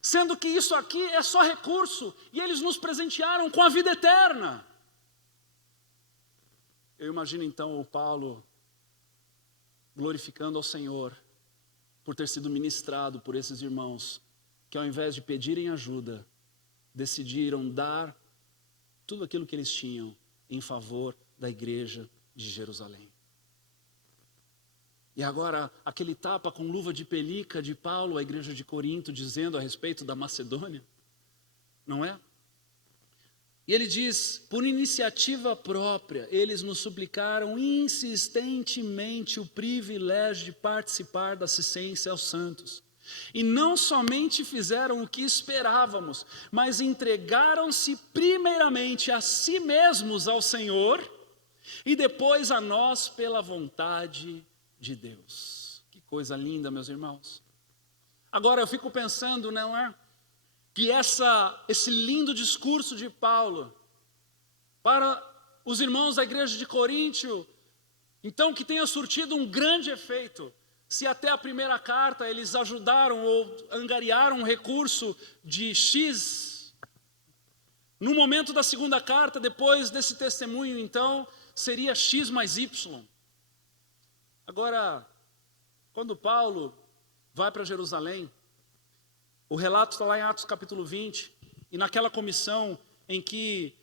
sendo que isso aqui é só recurso, e eles nos presentearam com a vida eterna? Eu imagino então o Paulo glorificando ao Senhor por ter sido ministrado por esses irmãos que, ao invés de pedirem ajuda, decidiram dar tudo aquilo que eles tinham em favor da igreja de Jerusalém. E agora, aquele tapa com luva de pelica de Paulo à igreja de Corinto, dizendo a respeito da Macedônia, não é? E ele diz, por iniciativa própria, eles nos suplicaram insistentemente o privilégio de participar da assistência aos santos. E não somente fizeram o que esperávamos, mas entregaram-se primeiramente a si mesmos ao Senhor e depois a nós pela vontade de Deus. Que coisa linda, meus irmãos. Agora eu fico pensando, não é? Que esse lindo discurso de Paulo para os irmãos da igreja de Coríntio, então que tenha surtido um grande efeito, se até a primeira carta eles ajudaram ou angariaram um recurso de X, no momento da segunda carta, depois desse testemunho, então, seria X mais Y. Agora, quando Paulo vai para Jerusalém, o relato está lá em Atos capítulo 20, e naquela comissão em que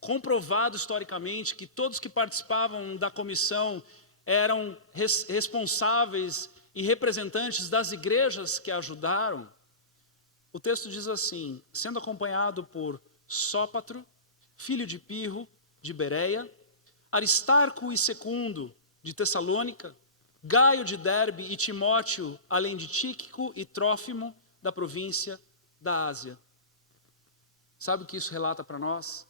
comprovado historicamente que todos que participavam da comissão eram responsáveis e representantes das igrejas que ajudaram, o texto diz assim, sendo acompanhado por Sópatro, filho de Pirro, de Bereia, Aristarco e Secundo, de Tessalônica, Gaio de Derbe e Timóteo, além de Tíquico e Trófimo, da província da Ásia. Sabe o que isso relata para nós?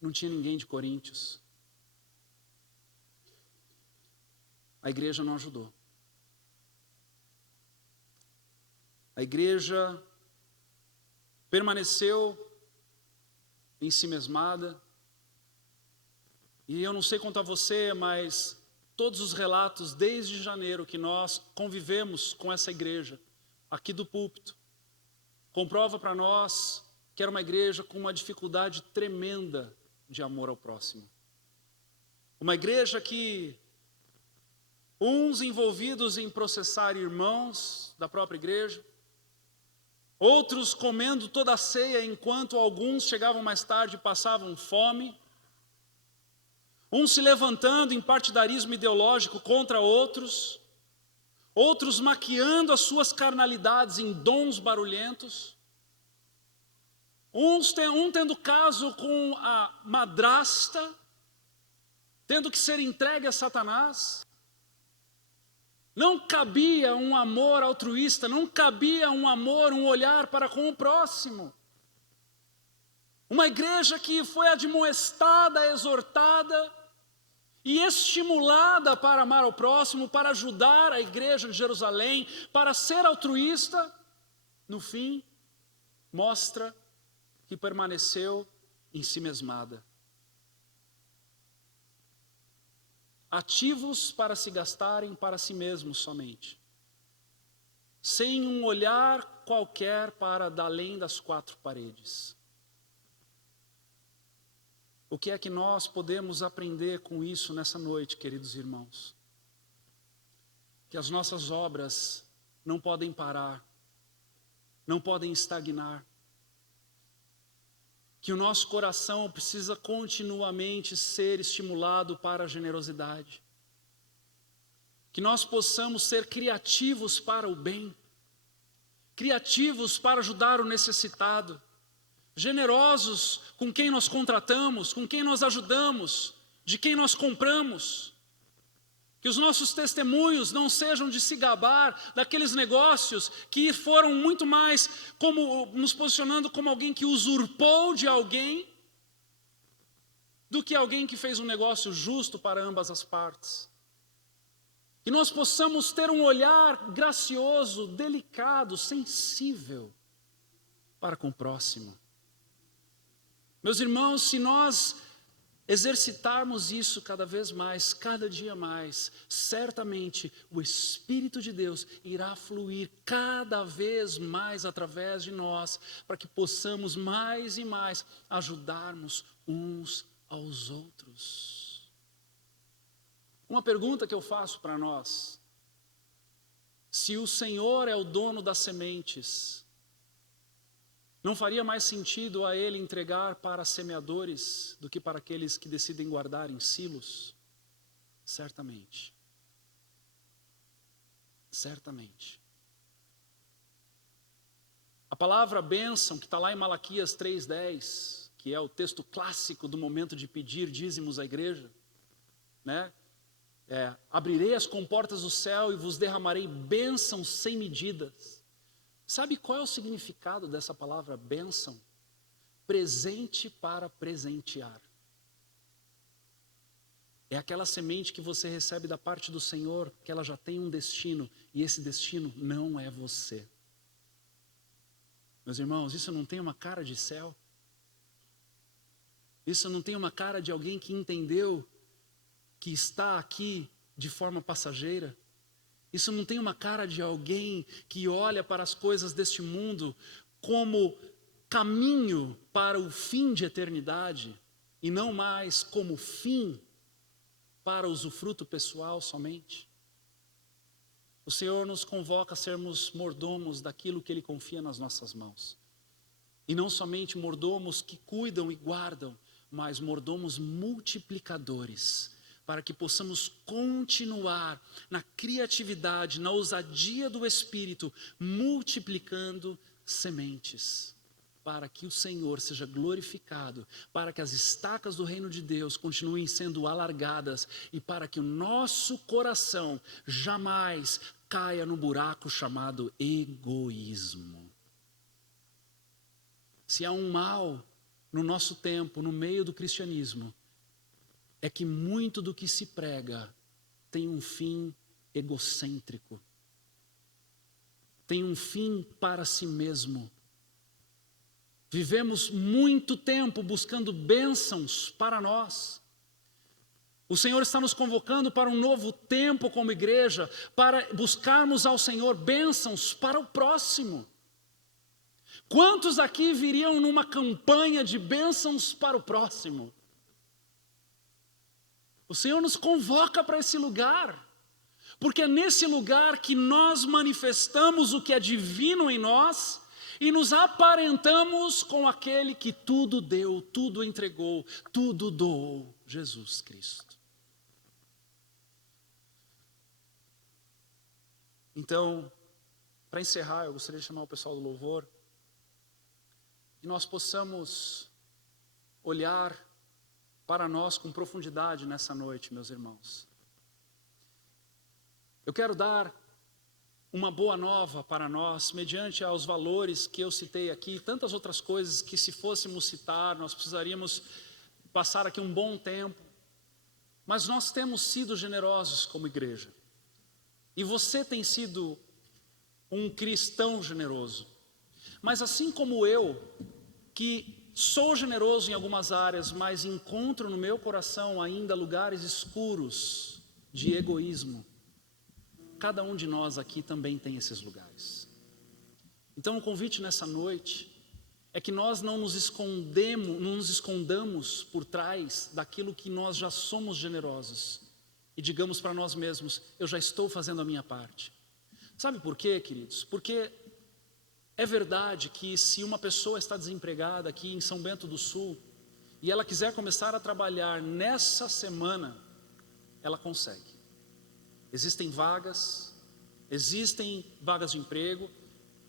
Não tinha ninguém de Coríntios. A igreja não ajudou. A igreja permaneceu em si mesmada. E eu não sei quanto a você, mas todos os relatos desde janeiro que nós convivemos com essa igreja, aqui do púlpito, comprova para nós que era uma igreja com uma dificuldade tremenda de amor ao próximo. Uma igreja que uns envolvidos em processar irmãos da própria igreja, outros comendo toda a ceia enquanto alguns chegavam mais tarde e passavam fome, uns se levantando em partidarismo ideológico contra outros, outros maquiando as suas carnalidades em dons barulhentos, um tendo caso com a madrasta, tendo que ser entregue a Satanás. Não cabia um amor altruísta, não cabia um amor, um olhar para com o próximo. Uma igreja que foi admoestada, exortada e estimulada para amar ao próximo, para ajudar a igreja de Jerusalém, para ser altruísta, no fim, mostra que permaneceu em si mesmada. Ativos para se gastarem para si mesmos somente, sem um olhar qualquer para além das quatro paredes. O que é que nós podemos aprender com isso nessa noite, queridos irmãos? Que as nossas obras não podem parar, não podem estagnar. Que o nosso coração precisa continuamente ser estimulado para a generosidade. Que nós possamos ser criativos para o bem, criativos para ajudar o necessitado, generosos com quem nós contratamos, com quem nós ajudamos, de quem nós compramos. Que os nossos testemunhos não sejam de se gabar daqueles negócios que foram muito mais como nos posicionando como alguém que usurpou de alguém, do que alguém que fez um negócio justo para ambas as partes. Que nós possamos ter um olhar gracioso, delicado, sensível para com o próximo. Meus irmãos, se nós exercitarmos isso cada vez mais, cada dia mais, certamente o Espírito de Deus irá fluir cada vez mais através de nós, para que possamos mais e mais ajudarmos uns aos outros. Uma pergunta que eu faço para nós: se o Senhor é o dono das sementes, não faria mais sentido a Ele entregar para semeadores do que para aqueles que decidem guardar em silos? Certamente. Certamente. A palavra bênção, que está lá em Malaquias 3:10, que é o texto clássico do momento de pedir dízimos à igreja, né? Abrirei as comportas do céu e vos derramarei bênçãos sem medidas. Sabe qual é o significado dessa palavra bênção? Presente para presentear. É aquela semente que você recebe da parte do Senhor, que ela já tem um destino, e esse destino não é você. Meus irmãos, isso não tem uma cara de céu? Isso não tem uma cara de alguém que entendeu que está aqui de forma passageira? Isso não tem uma cara de alguém que olha para as coisas deste mundo como caminho para o fim de eternidade e não mais como fim para usufruto pessoal somente? O Senhor nos convoca a sermos mordomos daquilo que Ele confia nas nossas mãos. E não somente mordomos que cuidam e guardam, mas mordomos multiplicadores, para que possamos continuar na criatividade, na ousadia do Espírito, multiplicando sementes, para que o Senhor seja glorificado, para que as estacas do reino de Deus continuem sendo alargadas e para que o nosso coração jamais caia no buraco chamado egoísmo. Se há um mal no nosso tempo, no meio do cristianismo, é que muito do que se prega tem um fim egocêntrico, tem um fim para si mesmo. Vivemos muito tempo buscando bênçãos para nós. O Senhor está nos convocando para um novo tempo como igreja, para buscarmos ao Senhor bênçãos para o próximo. Quantos aqui viriam numa campanha de bênçãos para o próximo? O Senhor nos convoca para esse lugar, porque é nesse lugar que nós manifestamos o que é divino em nós e nos aparentamos com aquele que tudo deu, tudo entregou, tudo doou, Jesus Cristo. Então, para encerrar, eu gostaria de chamar o pessoal do louvor, que nós possamos olhar para nós com profundidade nessa noite, meus irmãos. Eu quero dar uma boa nova para nós, mediante aos valores que eu citei aqui, tantas outras coisas que, se fôssemos citar, nós precisaríamos passar aqui um bom tempo, mas nós temos sido generosos como igreja, e você tem sido um cristão generoso, mas assim como eu, que sou generoso em algumas áreas, mas encontro no meu coração ainda lugares escuros de egoísmo, cada um de nós aqui também tem esses lugares. Então o convite nessa noite é que nós não nos escondamos por trás daquilo que nós já somos generosos e digamos para nós mesmos: eu já estou fazendo a minha parte. Sabe por quê, queridos? Porque é verdade que se uma pessoa está desempregada aqui em São Bento do Sul e ela quiser começar a trabalhar nessa semana, ela consegue. Existem vagas de emprego.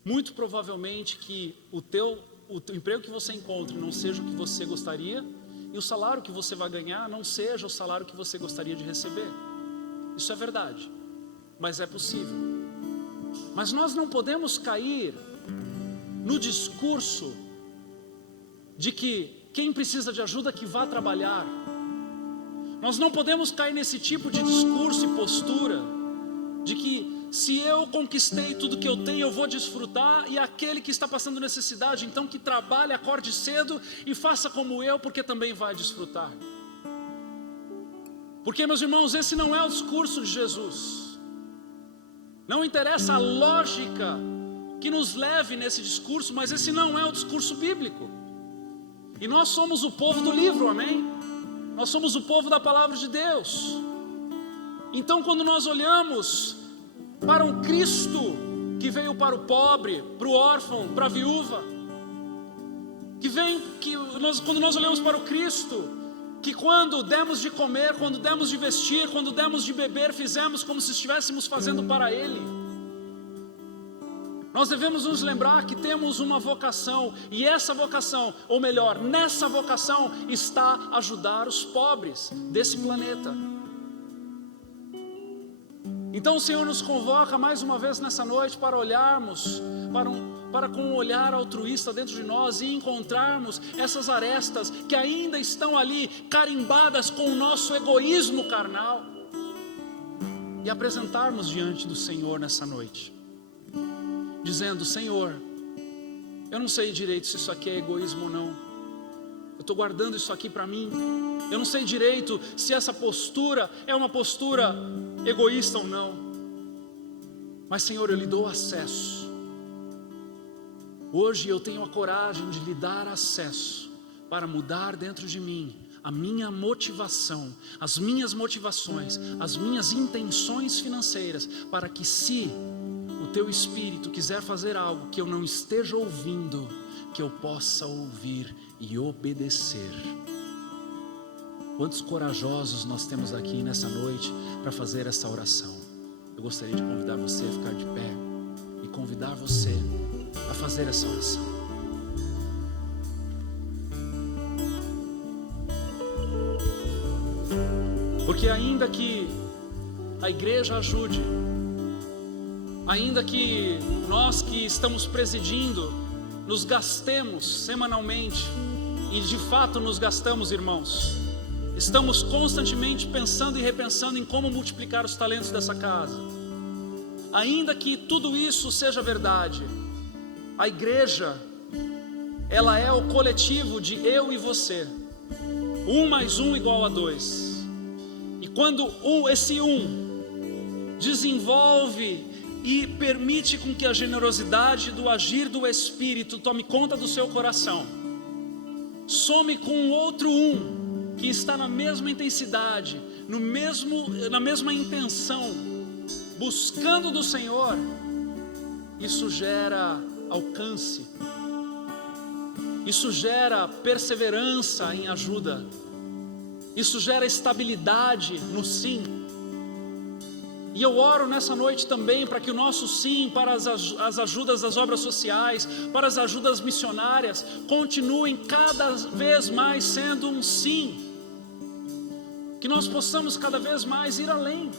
Muito provavelmente que o teu o emprego que você encontre não seja o que você gostaria, e o salário que você vai ganhar não seja o salário que você gostaria de receber. Isso é verdade, mas é possível. Mas nós não podemos cair no discurso de que quem precisa de ajuda que vá trabalhar. Nós não podemos cair nesse tipo de discurso e postura de que se eu conquistei tudo que eu tenho, eu vou desfrutar, e aquele que está passando necessidade, então que trabalhe, acorde cedo e faça como eu, porque também vai desfrutar. Porque, meus irmãos, esse não é o discurso de Jesus. Não interessa a lógica que nos leve nesse discurso, mas esse não é o discurso bíblico. E nós somos o povo do livro, amém? Nós somos o povo da palavra de Deus. Então, quando nós olhamos para um Cristo que veio para o pobre, para o órfão, para a viúva, quando nós olhamos para o Cristo, que quando demos de comer, quando demos de vestir, quando demos de beber, fizemos como se estivéssemos fazendo para Ele. Nós devemos nos lembrar que temos uma vocação, e essa vocação, ou melhor, nessa vocação está ajudar os pobres desse planeta. Então o Senhor nos convoca mais uma vez nessa noite para olharmos para com um olhar altruísta dentro de nós e encontrarmos essas arestas que ainda estão ali carimbadas com o nosso egoísmo carnal e apresentarmos diante do Senhor nessa noite, dizendo: Senhor, eu não sei direito se isso aqui é egoísmo ou não, eu estou guardando isso aqui para mim, eu não sei direito se essa postura é uma postura egoísta ou não, mas Senhor, eu lhe dou acesso. Hoje eu tenho a coragem de lhe dar acesso para mudar dentro de mim a minha motivação, as minhas motivações, as minhas intenções financeiras, para que, se o teu Espírito quiser fazer algo que eu não esteja ouvindo, que eu possa ouvir e obedecer. Quantos corajosos nós temos aqui nessa noite para fazer essa oração? Eu gostaria de convidar você a ficar de pé e convidar você a fazer essa oração. Porque ainda que a igreja ajude, ainda que nós que estamos presidindo nos gastemos semanalmente, e de fato nos gastamos, irmãos, estamos constantemente pensando e repensando em como multiplicar os talentos dessa casa. Ainda que tudo isso seja verdade, a igreja, ela é o coletivo de eu e você. 1 mais 1 igual a 2. E quando esse desenvolve e permite com que a generosidade do agir do Espírito tome conta do seu coração, some com outro que está na mesma intensidade, na mesma intenção, buscando do Senhor, isso gera alcance, isso gera perseverança em ajuda, isso gera estabilidade no sim. E eu oro nessa noite também para que o nosso sim para as ajudas das obras sociais, para as ajudas missionárias, continuem cada vez mais sendo um sim, que nós possamos cada vez mais ir além.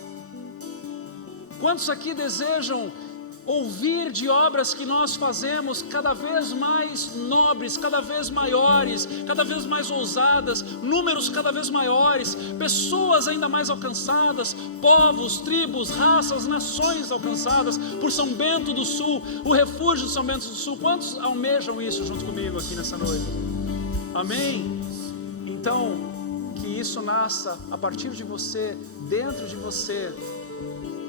Quantos aqui desejam ouvir de obras que nós fazemos cada vez mais nobres, cada vez maiores, cada vez mais ousadas, números cada vez maiores, pessoas ainda mais alcançadas, povos, tribos, raças, nações alcançadas por São Bento do Sul, o refúgio de São Bento do Sul? Quantos almejam isso junto comigo aqui nessa noite? Amém? Então, que isso nasça a partir de você, dentro de você,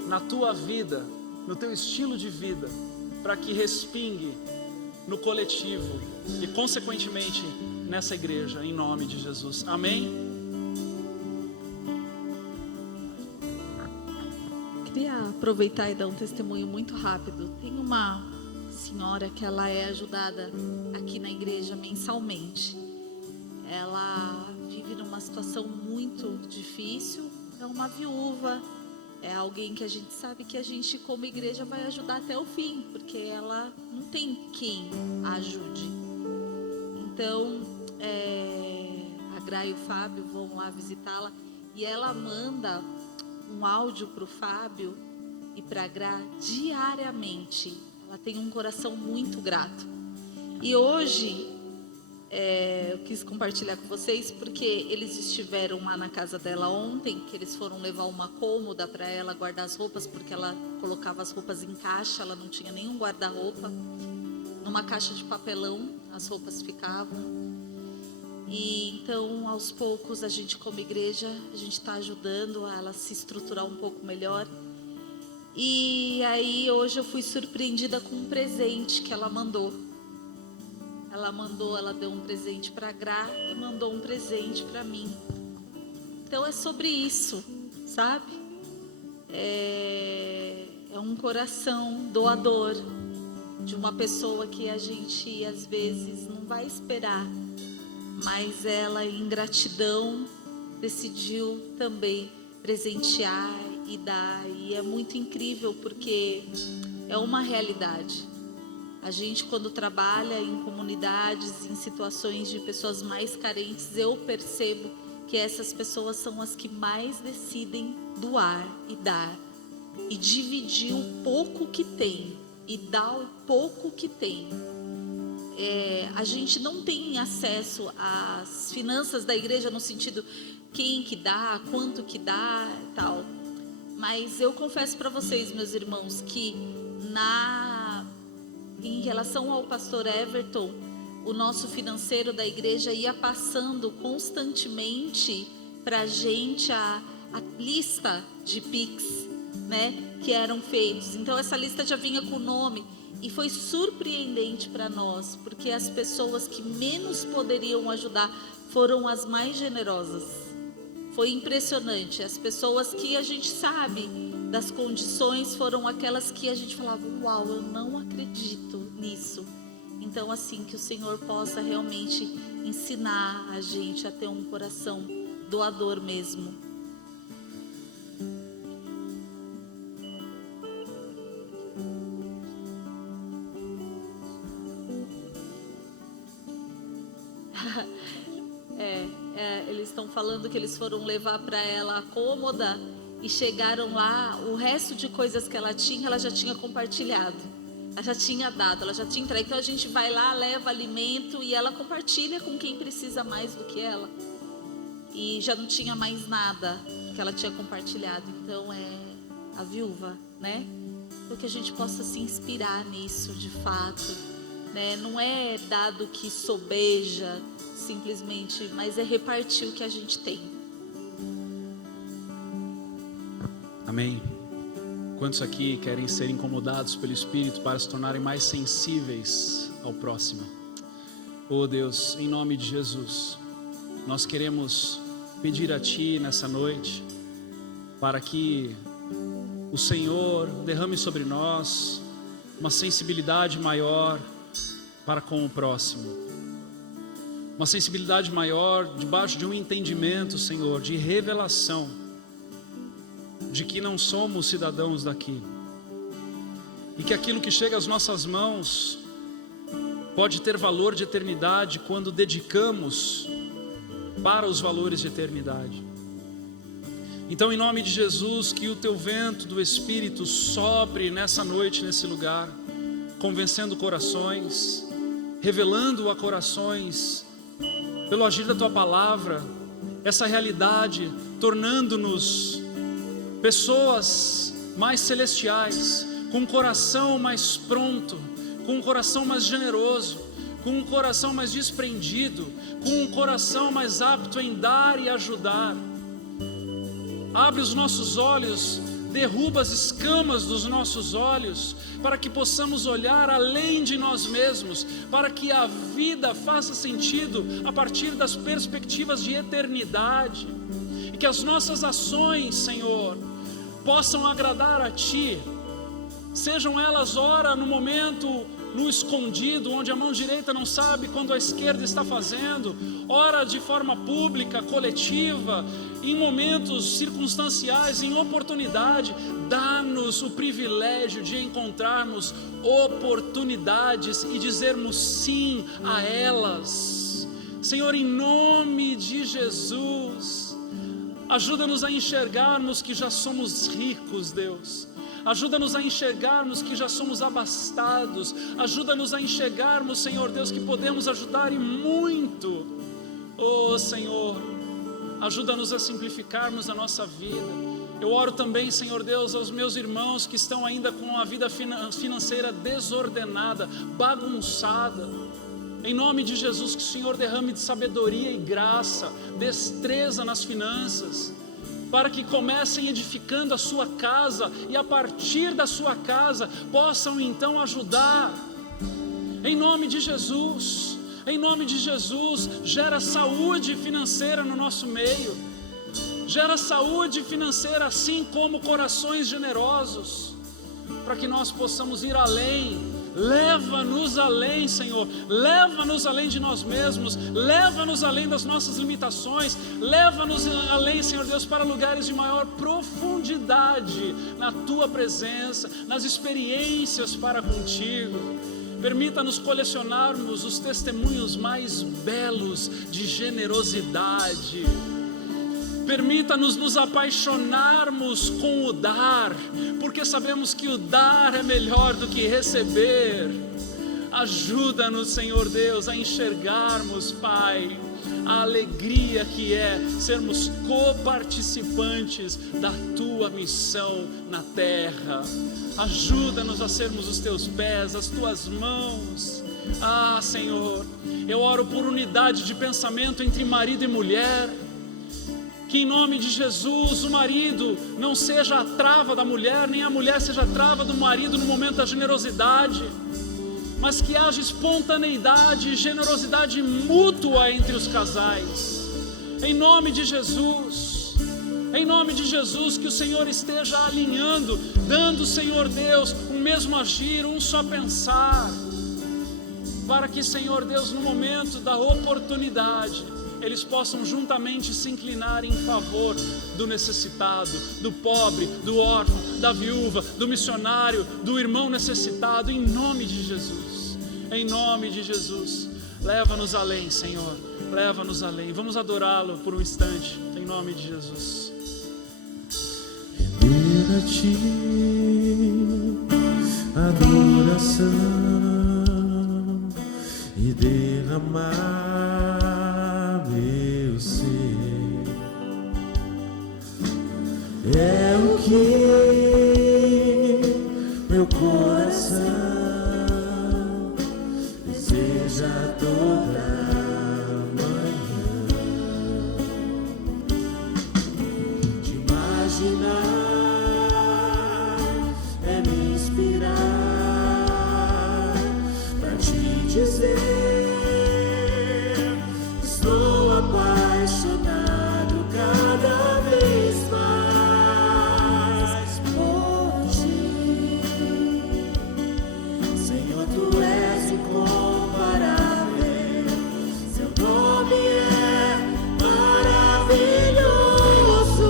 na tua vida, no teu estilo de vida, para que respingue no coletivo e consequentemente nessa igreja, em nome de Jesus. Amém? Queria aproveitar e dar um testemunho muito rápido. Tem uma senhora que ela é ajudada aqui na igreja mensalmente. Ela vive numa situação muito difícil, é uma viúva. É alguém que a gente sabe que a gente, como igreja, vai ajudar até o fim, porque ela não tem quem a ajude. Então, a Gra e o Fábio vão lá visitá-la e ela manda um áudio para o Fábio e para a Gra diariamente. Ela tem um coração muito grato. E hoje eu quis compartilhar com vocês porque eles estiveram lá na casa dela ontem, que eles foram levar uma cômoda para ela guardar as roupas, porque ela colocava as roupas em caixa, ela não tinha nenhum guarda-roupa. Numa caixa de papelão as roupas ficavam. E então, aos poucos, a gente como igreja, a gente está ajudando a ela se estruturar um pouco melhor. E aí hoje eu fui surpreendida com um presente que ela mandou. Ela deu um presente para a Gra e mandou um presente para mim. Então é sobre isso, sabe? É um coração doador de uma pessoa que a gente às vezes não vai esperar, mas ela em gratidão decidiu também presentear e dar. E é muito incrível porque é uma realidade. A gente, quando trabalha em comunidades, em situações de pessoas mais carentes, eu percebo que essas pessoas são as que mais decidem doar e dar e dividir o pouco que tem e dar o pouco que tem. A gente não tem acesso às finanças da igreja no sentido quem que dá, quanto que dá e tal. Mas eu confesso para vocês, meus irmãos, que em relação ao pastor Everton, o nosso financeiro da igreja ia passando constantemente para a gente a lista de Pix, né, que eram feitos. Então essa lista já vinha com o nome e foi surpreendente para nós, porque as pessoas que menos poderiam ajudar foram as mais generosas. Foi impressionante. As pessoas que a gente sabe das condições foram aquelas que a gente falava: uau, eu não acredito nisso. Então, assim, que o Senhor possa realmente ensinar a gente a ter um coração doador mesmo. Eles estão falando que eles foram levar para ela a cômoda e chegaram lá, o resto de coisas que ela já tinha compartilhado, ela já tinha dado, ela já tinha entregue. Então a gente vai lá, leva alimento e ela compartilha com quem precisa mais do que ela. E já não tinha mais nada que ela tinha compartilhado. Então a viúva, né? Porque a gente possa se inspirar nisso de fato, né? Não é dado que sobeja simplesmente, mas é repartir o que a gente tem. Amém. Quantos aqui querem ser incomodados pelo Espírito para se tornarem mais sensíveis ao próximo? Oh Deus, em nome de Jesus, nós queremos pedir a Ti nessa noite para que o Senhor derrame sobre nós uma sensibilidade maior para com o próximo. Uma sensibilidade maior debaixo de um entendimento, Senhor, de revelação de que não somos cidadãos daqui e que aquilo que chega às nossas mãos pode ter valor de eternidade quando dedicamos para os valores de eternidade. Então, em nome de Jesus, que o Teu vento do Espírito sopre nessa noite, nesse lugar, convencendo corações, revelando a corações, pelo agir da Tua palavra, essa realidade, tornando-nos pessoas mais celestiais, com um coração mais pronto, com um coração mais generoso, com um coração mais desprendido, com um coração mais apto em dar e ajudar. Abre os nossos olhos, derruba as escamas dos nossos olhos, para que possamos olhar além de nós mesmos, para que a vida faça sentido a partir das perspectivas de eternidade, e que as nossas ações, Senhor, possam agradar a Ti, sejam elas ora no momento no escondido, onde a mão direita não sabe quando a esquerda está fazendo, ora de forma pública, coletiva, em momentos circunstanciais, em oportunidade. Dá-nos o privilégio de encontrarmos oportunidades e dizermos sim a elas. Senhor, em nome de Jesus, ajuda-nos a enxergarmos que já somos ricos, Deus. Ajuda-nos a enxergarmos que já somos abastados. Ajuda-nos a enxergarmos, Senhor Deus, que podemos ajudar e muito. Oh, Senhor, ajuda-nos a simplificarmos a nossa vida. Eu oro também, Senhor Deus, aos meus irmãos que estão ainda com a vida financeira desordenada, bagunçada. Em nome de Jesus, que o Senhor derrame de sabedoria e graça, destreza nas finanças, para que comecem edificando a sua casa e a partir da sua casa possam então ajudar. Em nome de Jesus, gera saúde financeira no nosso meio. Gera saúde financeira, assim como corações generosos, para que nós possamos ir além. Leva-nos além, Senhor. Leva-nos além de nós mesmos. Leva-nos além das nossas limitações. Leva-nos além, Senhor Deus, para lugares de maior profundidade na Tua presença, nas experiências para contigo. Permita-nos colecionarmos os testemunhos mais belos de generosidade. Permita-nos nos apaixonarmos com o dar, porque sabemos que o dar é melhor do que receber. Ajuda-nos, Senhor Deus, a enxergarmos, Pai, a alegria que é sermos coparticipantes da Tua missão na terra. Ajuda-nos a sermos os Teus pés, as Tuas mãos. Ah, Senhor, eu oro por unidade de pensamento entre marido e mulher. Que em nome de Jesus o marido não seja a trava da mulher, nem a mulher seja a trava do marido no momento da generosidade, mas que haja espontaneidade e generosidade mútua entre os casais. Em nome de Jesus, que o Senhor esteja alinhando, dando, Senhor Deus, um mesmo agir, um só pensar, para que, Senhor Deus, no momento da oportunidade, eles possam juntamente se inclinar em favor do necessitado, do pobre, do órfão, da viúva, do missionário, do irmão necessitado, em nome de Jesus. Em nome de Jesus, leva-nos além, Senhor, leva-nos além. Vamos adorá-lo por um instante, em nome de Jesus. Render a Ti adoração e derramar meu ser. É o que meu coração deseja toda manhã. Te imaginar é me inspirar pra Te dizer: estou apaixonado cada vez mais por Ti. Senhor, Tu és incomparável, Seu nome é maravilhoso.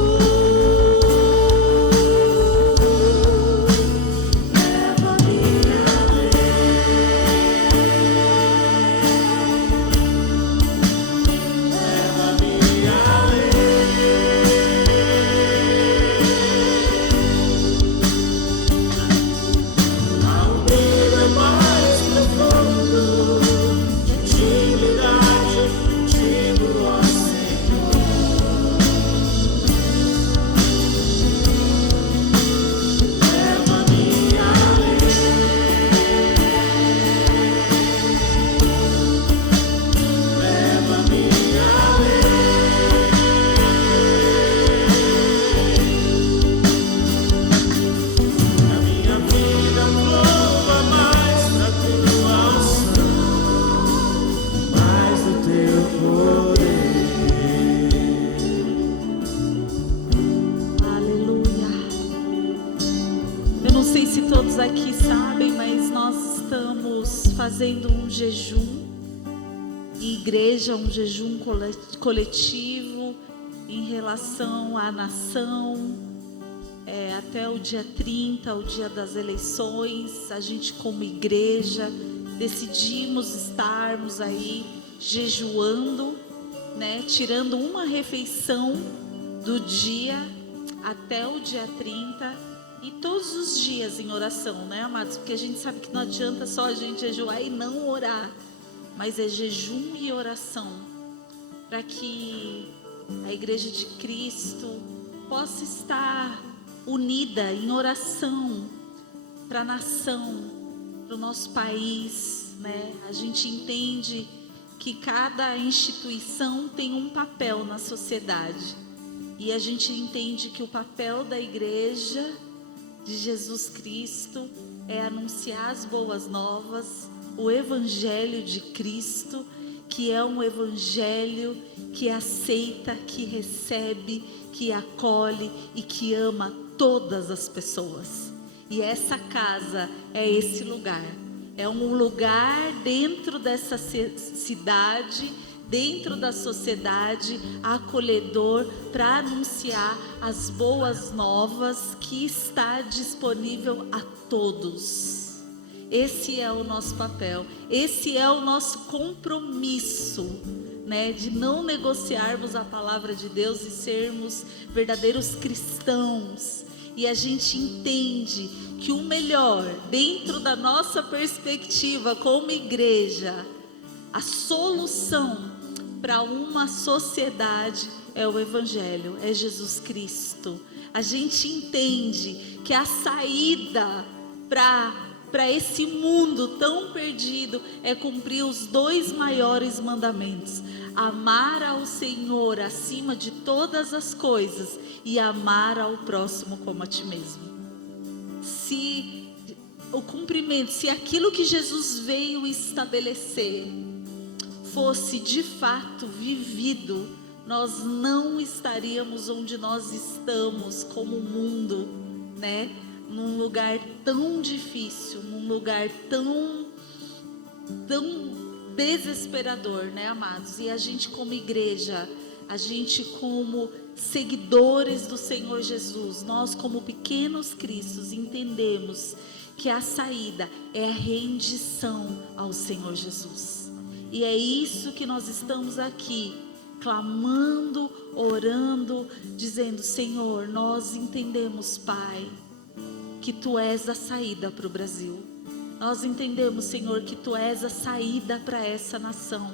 Leva-me aqui sabem, mas nós estamos fazendo um jejum em igreja, um jejum coletivo em relação à nação, até o dia 30, o dia das eleições. A gente como igreja decidimos estarmos aí jejuando, né, tirando uma refeição do dia até o dia 30 e todos os dias em oração, né, amados? Porque a gente sabe que não adianta só a gente jejuar e não orar, mas é jejum e oração, para que a Igreja de Cristo possa estar unida em oração para a nação, para o nosso país, né? A gente entende que cada instituição tem um papel na sociedade, e a gente entende que o papel da Igreja de Jesus Cristo é anunciar as boas novas, o Evangelho de Cristo, que é um Evangelho que aceita, que recebe, que acolhe e que ama todas as pessoas. E essa casa é esse lugar, é um lugar dentro dessa cidade, dentro da sociedade, acolhedor, para anunciar as boas novas que está disponível a todos. Esse é o nosso papel, esse é o nosso compromisso, né, de não negociarmos a palavra de Deus e sermos verdadeiros cristãos. E a gente entende que o melhor, dentro da nossa perspectiva como igreja, a solução para uma sociedade é o Evangelho, é Jesus Cristo. A gente entende que a saída para esse mundo tão perdido é cumprir os 2 maiores mandamentos: amar ao Senhor acima de todas as coisas e amar ao próximo como a ti mesmo. Se o cumprimento, se aquilo que Jesus veio estabelecer fosse de fato vivido, nós não estaríamos onde nós estamos como mundo, né? Num lugar tão difícil, num lugar tão desesperador, né, amados? E a gente como igreja, a gente como seguidores do Senhor Jesus, nós como pequenos cristos entendemos que a saída é a rendição ao Senhor Jesus. E é isso que nós estamos aqui, clamando, orando, dizendo: Senhor, nós entendemos, Pai, que Tu és a saída para o Brasil. Nós entendemos, Senhor, que Tu és a saída para essa nação.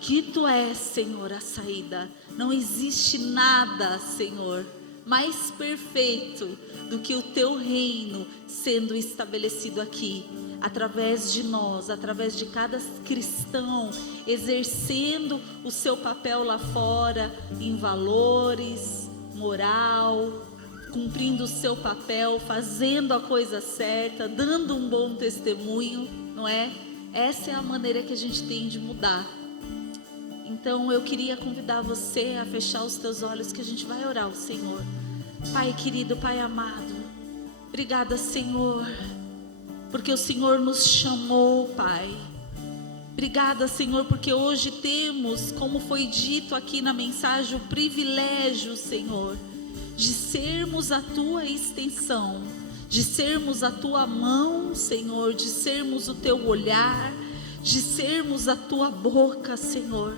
Que Tu és, Senhor, a saída. Não existe nada, Senhor, mais perfeito do que o Teu reino sendo estabelecido aqui, através de nós, através de cada cristão, exercendo o seu papel lá fora, em valores, moral, cumprindo o seu papel, fazendo a coisa certa, dando um bom testemunho, não é? Essa é a maneira que a gente tem de mudar. Então eu queria convidar você a fechar os teus olhos, que a gente vai orar ao Senhor. Pai querido, Pai amado, obrigada, Senhor, porque o Senhor nos chamou, Pai. Obrigada, Senhor, porque hoje temos, como foi dito aqui na mensagem, o privilégio, Senhor, de sermos a Tua extensão, de sermos a Tua mão, Senhor, de sermos o Teu olhar, de sermos a Tua boca, Senhor.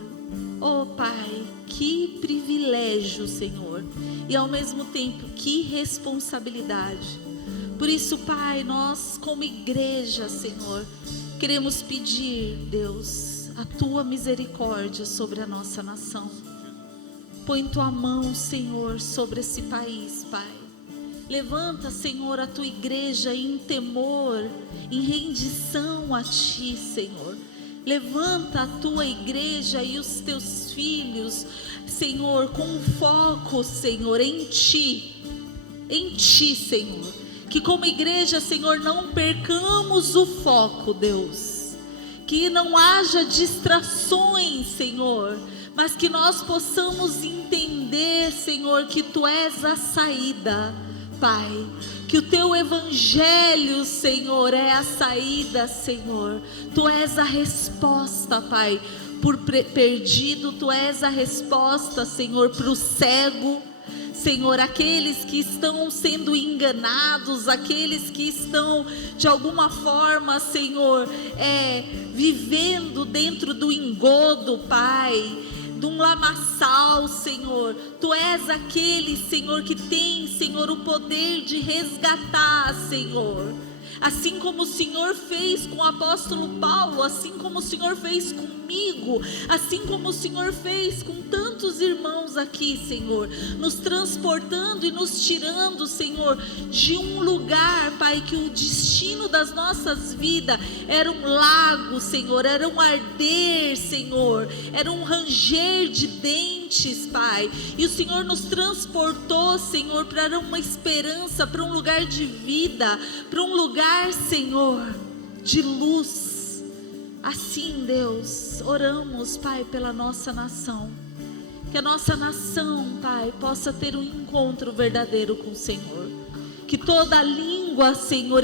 Oh, Pai, que privilégio, Senhor, e ao mesmo tempo, que responsabilidade. Por isso, Pai, nós como igreja, Senhor, queremos pedir, Deus, a Tua misericórdia sobre a nossa nação. Põe Tua mão, Senhor, sobre esse país, Pai. Levanta, Senhor, a Tua igreja em temor, em rendição a Ti, Senhor. Levanta a Tua igreja e os Teus filhos, Senhor, com foco, Senhor, em Ti, Senhor. Que como igreja, Senhor, não percamos o foco, Deus. Que não haja distrações, Senhor, mas que nós possamos entender, Senhor, que Tu és a saída, Pai. Que o Teu Evangelho, Senhor, é a saída, Senhor. Tu és a resposta, Pai, por perdido. Tu és a resposta, Senhor, para o cego. Senhor, aqueles que estão sendo enganados, aqueles que estão de alguma forma, Senhor, vivendo dentro do engodo, Pai, de um lamaçal, Senhor. Tu és aquele, Senhor, que tem, Senhor, o poder de resgatar, Senhor. Assim como o Senhor fez com o apóstolo Paulo, assim como o Senhor fez comigo, assim como o Senhor fez com tantos irmãos aqui, Senhor, nos transportando e nos tirando, Senhor, de um lugar, Pai, que o destino das nossas vidas era um lago, Senhor, era um arder, Senhor, era um ranger de dentes, Pai, e o Senhor nos transportou, Senhor, para uma esperança, para um lugar de vida, para um lugar, Senhor, de luz. Assim, Deus, oramos, Pai, pela nossa nação, que a nossa nação, Pai, possa ter um encontro verdadeiro com o Senhor, que toda língua, Senhor,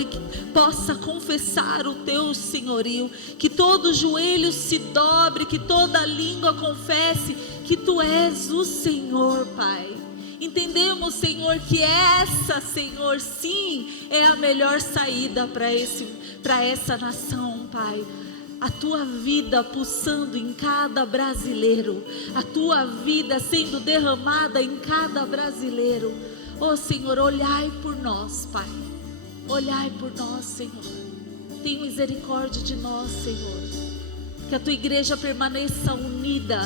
possa confessar o Teu senhorio, que todo joelho se dobre, que toda língua confesse que Tu és o Senhor, Pai. Entendemos, Senhor, que essa, Senhor, sim, é a melhor saída para essa nação, Pai. A Tua vida pulsando em cada brasileiro, a Tua vida sendo derramada em cada brasileiro. Oh, Senhor, olhai por nós, Pai. Olhai por nós, Senhor. Tem misericórdia de nós, Senhor. Que a Tua igreja permaneça unida,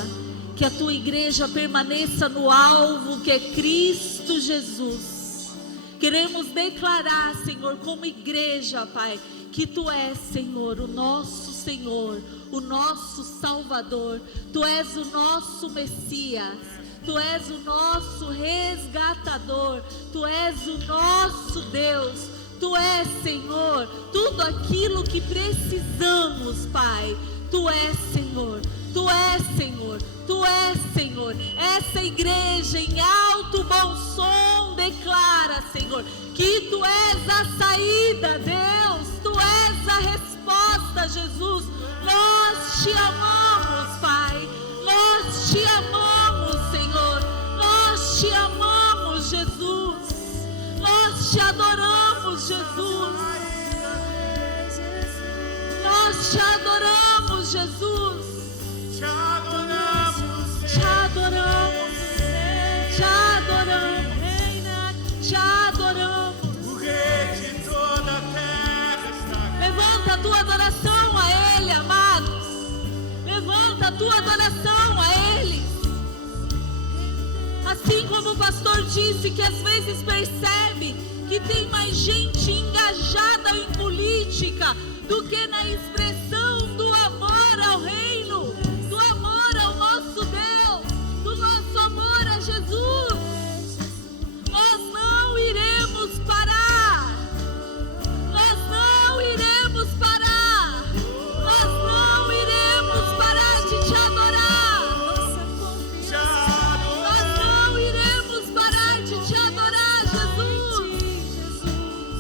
que a Tua igreja permaneça no alvo que é Cristo Jesus. Queremos declarar, Senhor, como igreja, Pai, que Tu és, Senhor, o nosso Senhor, o nosso Salvador. Tu és o nosso Messias, Tu és o nosso resgatador, Tu és o nosso Deus. Tu és, Senhor, tudo aquilo que precisamos, Pai. Tu és, Senhor, Tu és, Senhor, Tu és, Senhor. Essa igreja em alto bom som declara, Senhor, que Tu és a saída, Deus. Tu és a resposta, Jesus. Nós Te amamos, Pai. Nós Te amamos, Senhor. Nós Te amamos, Jesus. Nós Te adoramos, Jesus. Nós Te adoramos, Jesus. Te adoramos, Te adoramos, Te adoramos, Te adoramos. o Rei de toda a terra está aqui. Levanta a tua adoração a Ele, amados. Levanta a tua adoração a Ele. Assim como o pastor disse que às vezes percebe que tem mais gente engajada em política do que na expressão do amor ao reino, do amor ao nosso Deus, do nosso amor a Jesus. Nós não iremos parar. Nós não iremos parar. Nós não iremos parar de Te adorar. Nós não iremos parar de Te adorar, Jesus.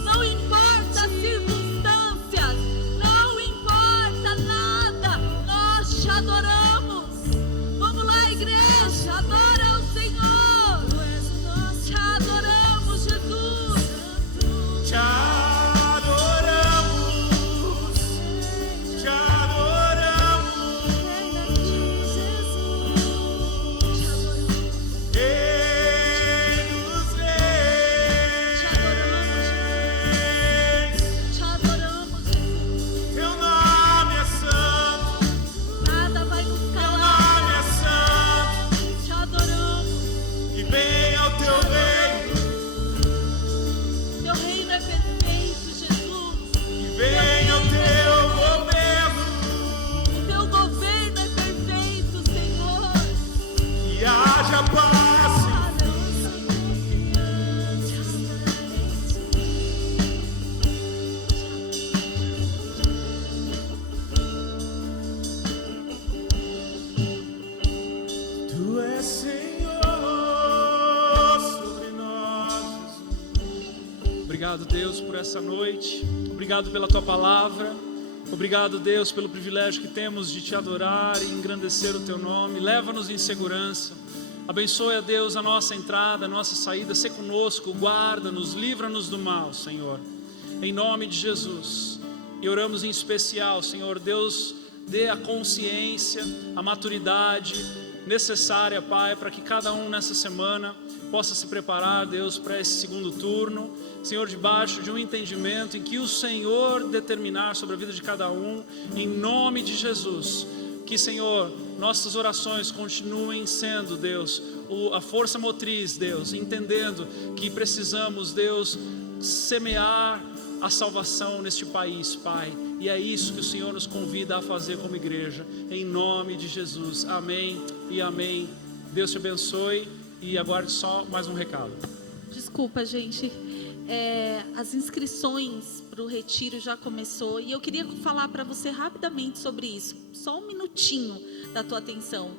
Não importa as circunstâncias, não importa nada, nós Te adoramos. Vamos lá, igreja, adora o Senhor. Te adoramos, Jesus. Te adoramos, te adoramos, Rei dos Reis. Te adoramos, Jesus. Teu nome é santo, Nada vai nos Teu calar. nome é santo, Te adoramos. e venha o Teu reino, Teu reino é perfeito, Jesus. e venha o Teu governo, O Teu governo é perfeito, Senhor. que haja paz. Tu és Senhor sobre nós, Jesus. Obrigado, Deus, por essa noite. Obrigado pela Tua palavra. Obrigado, Deus, pelo privilégio que temos de Te adorar e engrandecer o Teu nome. Leva-nos em segurança. Abençoe, a Deus, a nossa entrada, a nossa saída. Sê conosco, guarda-nos, livra-nos do mal, Senhor. Em nome de Jesus. E oramos em especial, Senhor Deus, dê a consciência, a maturidade necessária, Pai, para que cada um nessa semana possa se preparar, Deus, para esse segundo turno, Senhor, debaixo de um entendimento em que o Senhor determinar sobre a vida de cada um, em nome de Jesus. Que, Senhor, nossas orações continuem sendo, Deus, a força motriz, Deus, entendendo que precisamos, Deus, semear a salvação neste país, Pai. E é isso que o Senhor nos convida a fazer como igreja, em nome de Jesus. Amém e amém. Deus te abençoe e aguarde só mais um recado. Desculpa, gente. As inscrições para o retiro já começou e eu queria falar para você rapidamente sobre isso. Só um minutinho da tua atenção.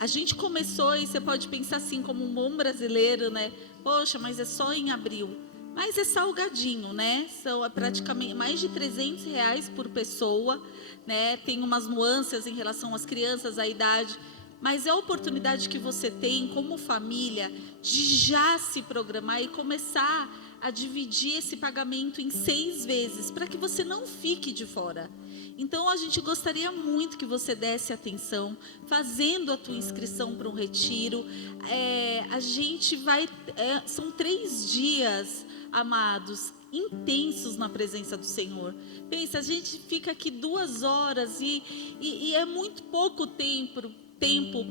A gente começou, e você pode pensar assim como um bom brasileiro, né? Poxa, mas é só em abril. Mas é salgadinho, né? São praticamente mais de R$300 por pessoa, né? Tem umas nuances em relação às crianças, à idade. Mas é a oportunidade que você tem como família de já se programar e começar a dividir esse pagamento em 6 vezes, para que você não fique de fora. Então a gente gostaria muito que você desse atenção, fazendo a tua inscrição para um retiro. A gente vai, são 3 dias, amados, intensos na presença do Senhor. Pensa, a gente fica aqui 2 horas e é muito pouco tempo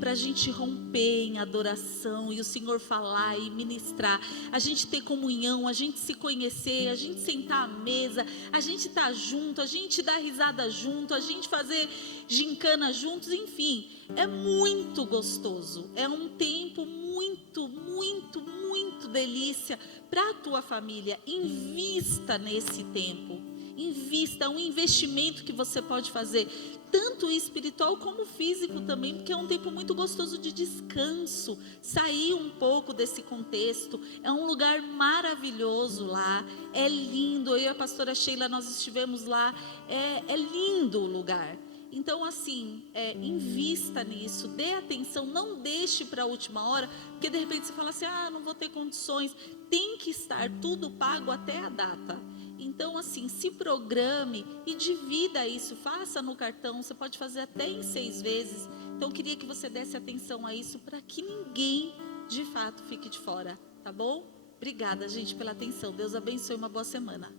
para a gente romper em adoração e o Senhor falar e ministrar, a gente ter comunhão, a gente se conhecer, a gente sentar à mesa, a gente estar junto, a gente dar risada junto, a gente fazer gincana juntos, enfim, é muito gostoso, é um tempo muito, muito, muito delícia para a tua família. Invista nesse tempo, invista, é um investimento que você pode fazer, tanto espiritual como físico também, porque é um tempo muito gostoso de descanso, sair um pouco desse contexto. É um lugar maravilhoso lá, é lindo. Eu e a pastora Sheila, nós estivemos lá, é lindo o lugar. Então, assim, invista nisso, dê atenção, não deixe para a última hora, porque de repente você fala assim, não vou ter condições. Tem que estar tudo pago até a data. Então, assim, se programe e divida isso, faça no cartão, você pode fazer até em 6 vezes. Então, eu queria que você desse atenção a isso, para que ninguém, de fato, fique de fora, tá bom? Obrigada, gente, pela atenção. Deus abençoe, uma boa semana.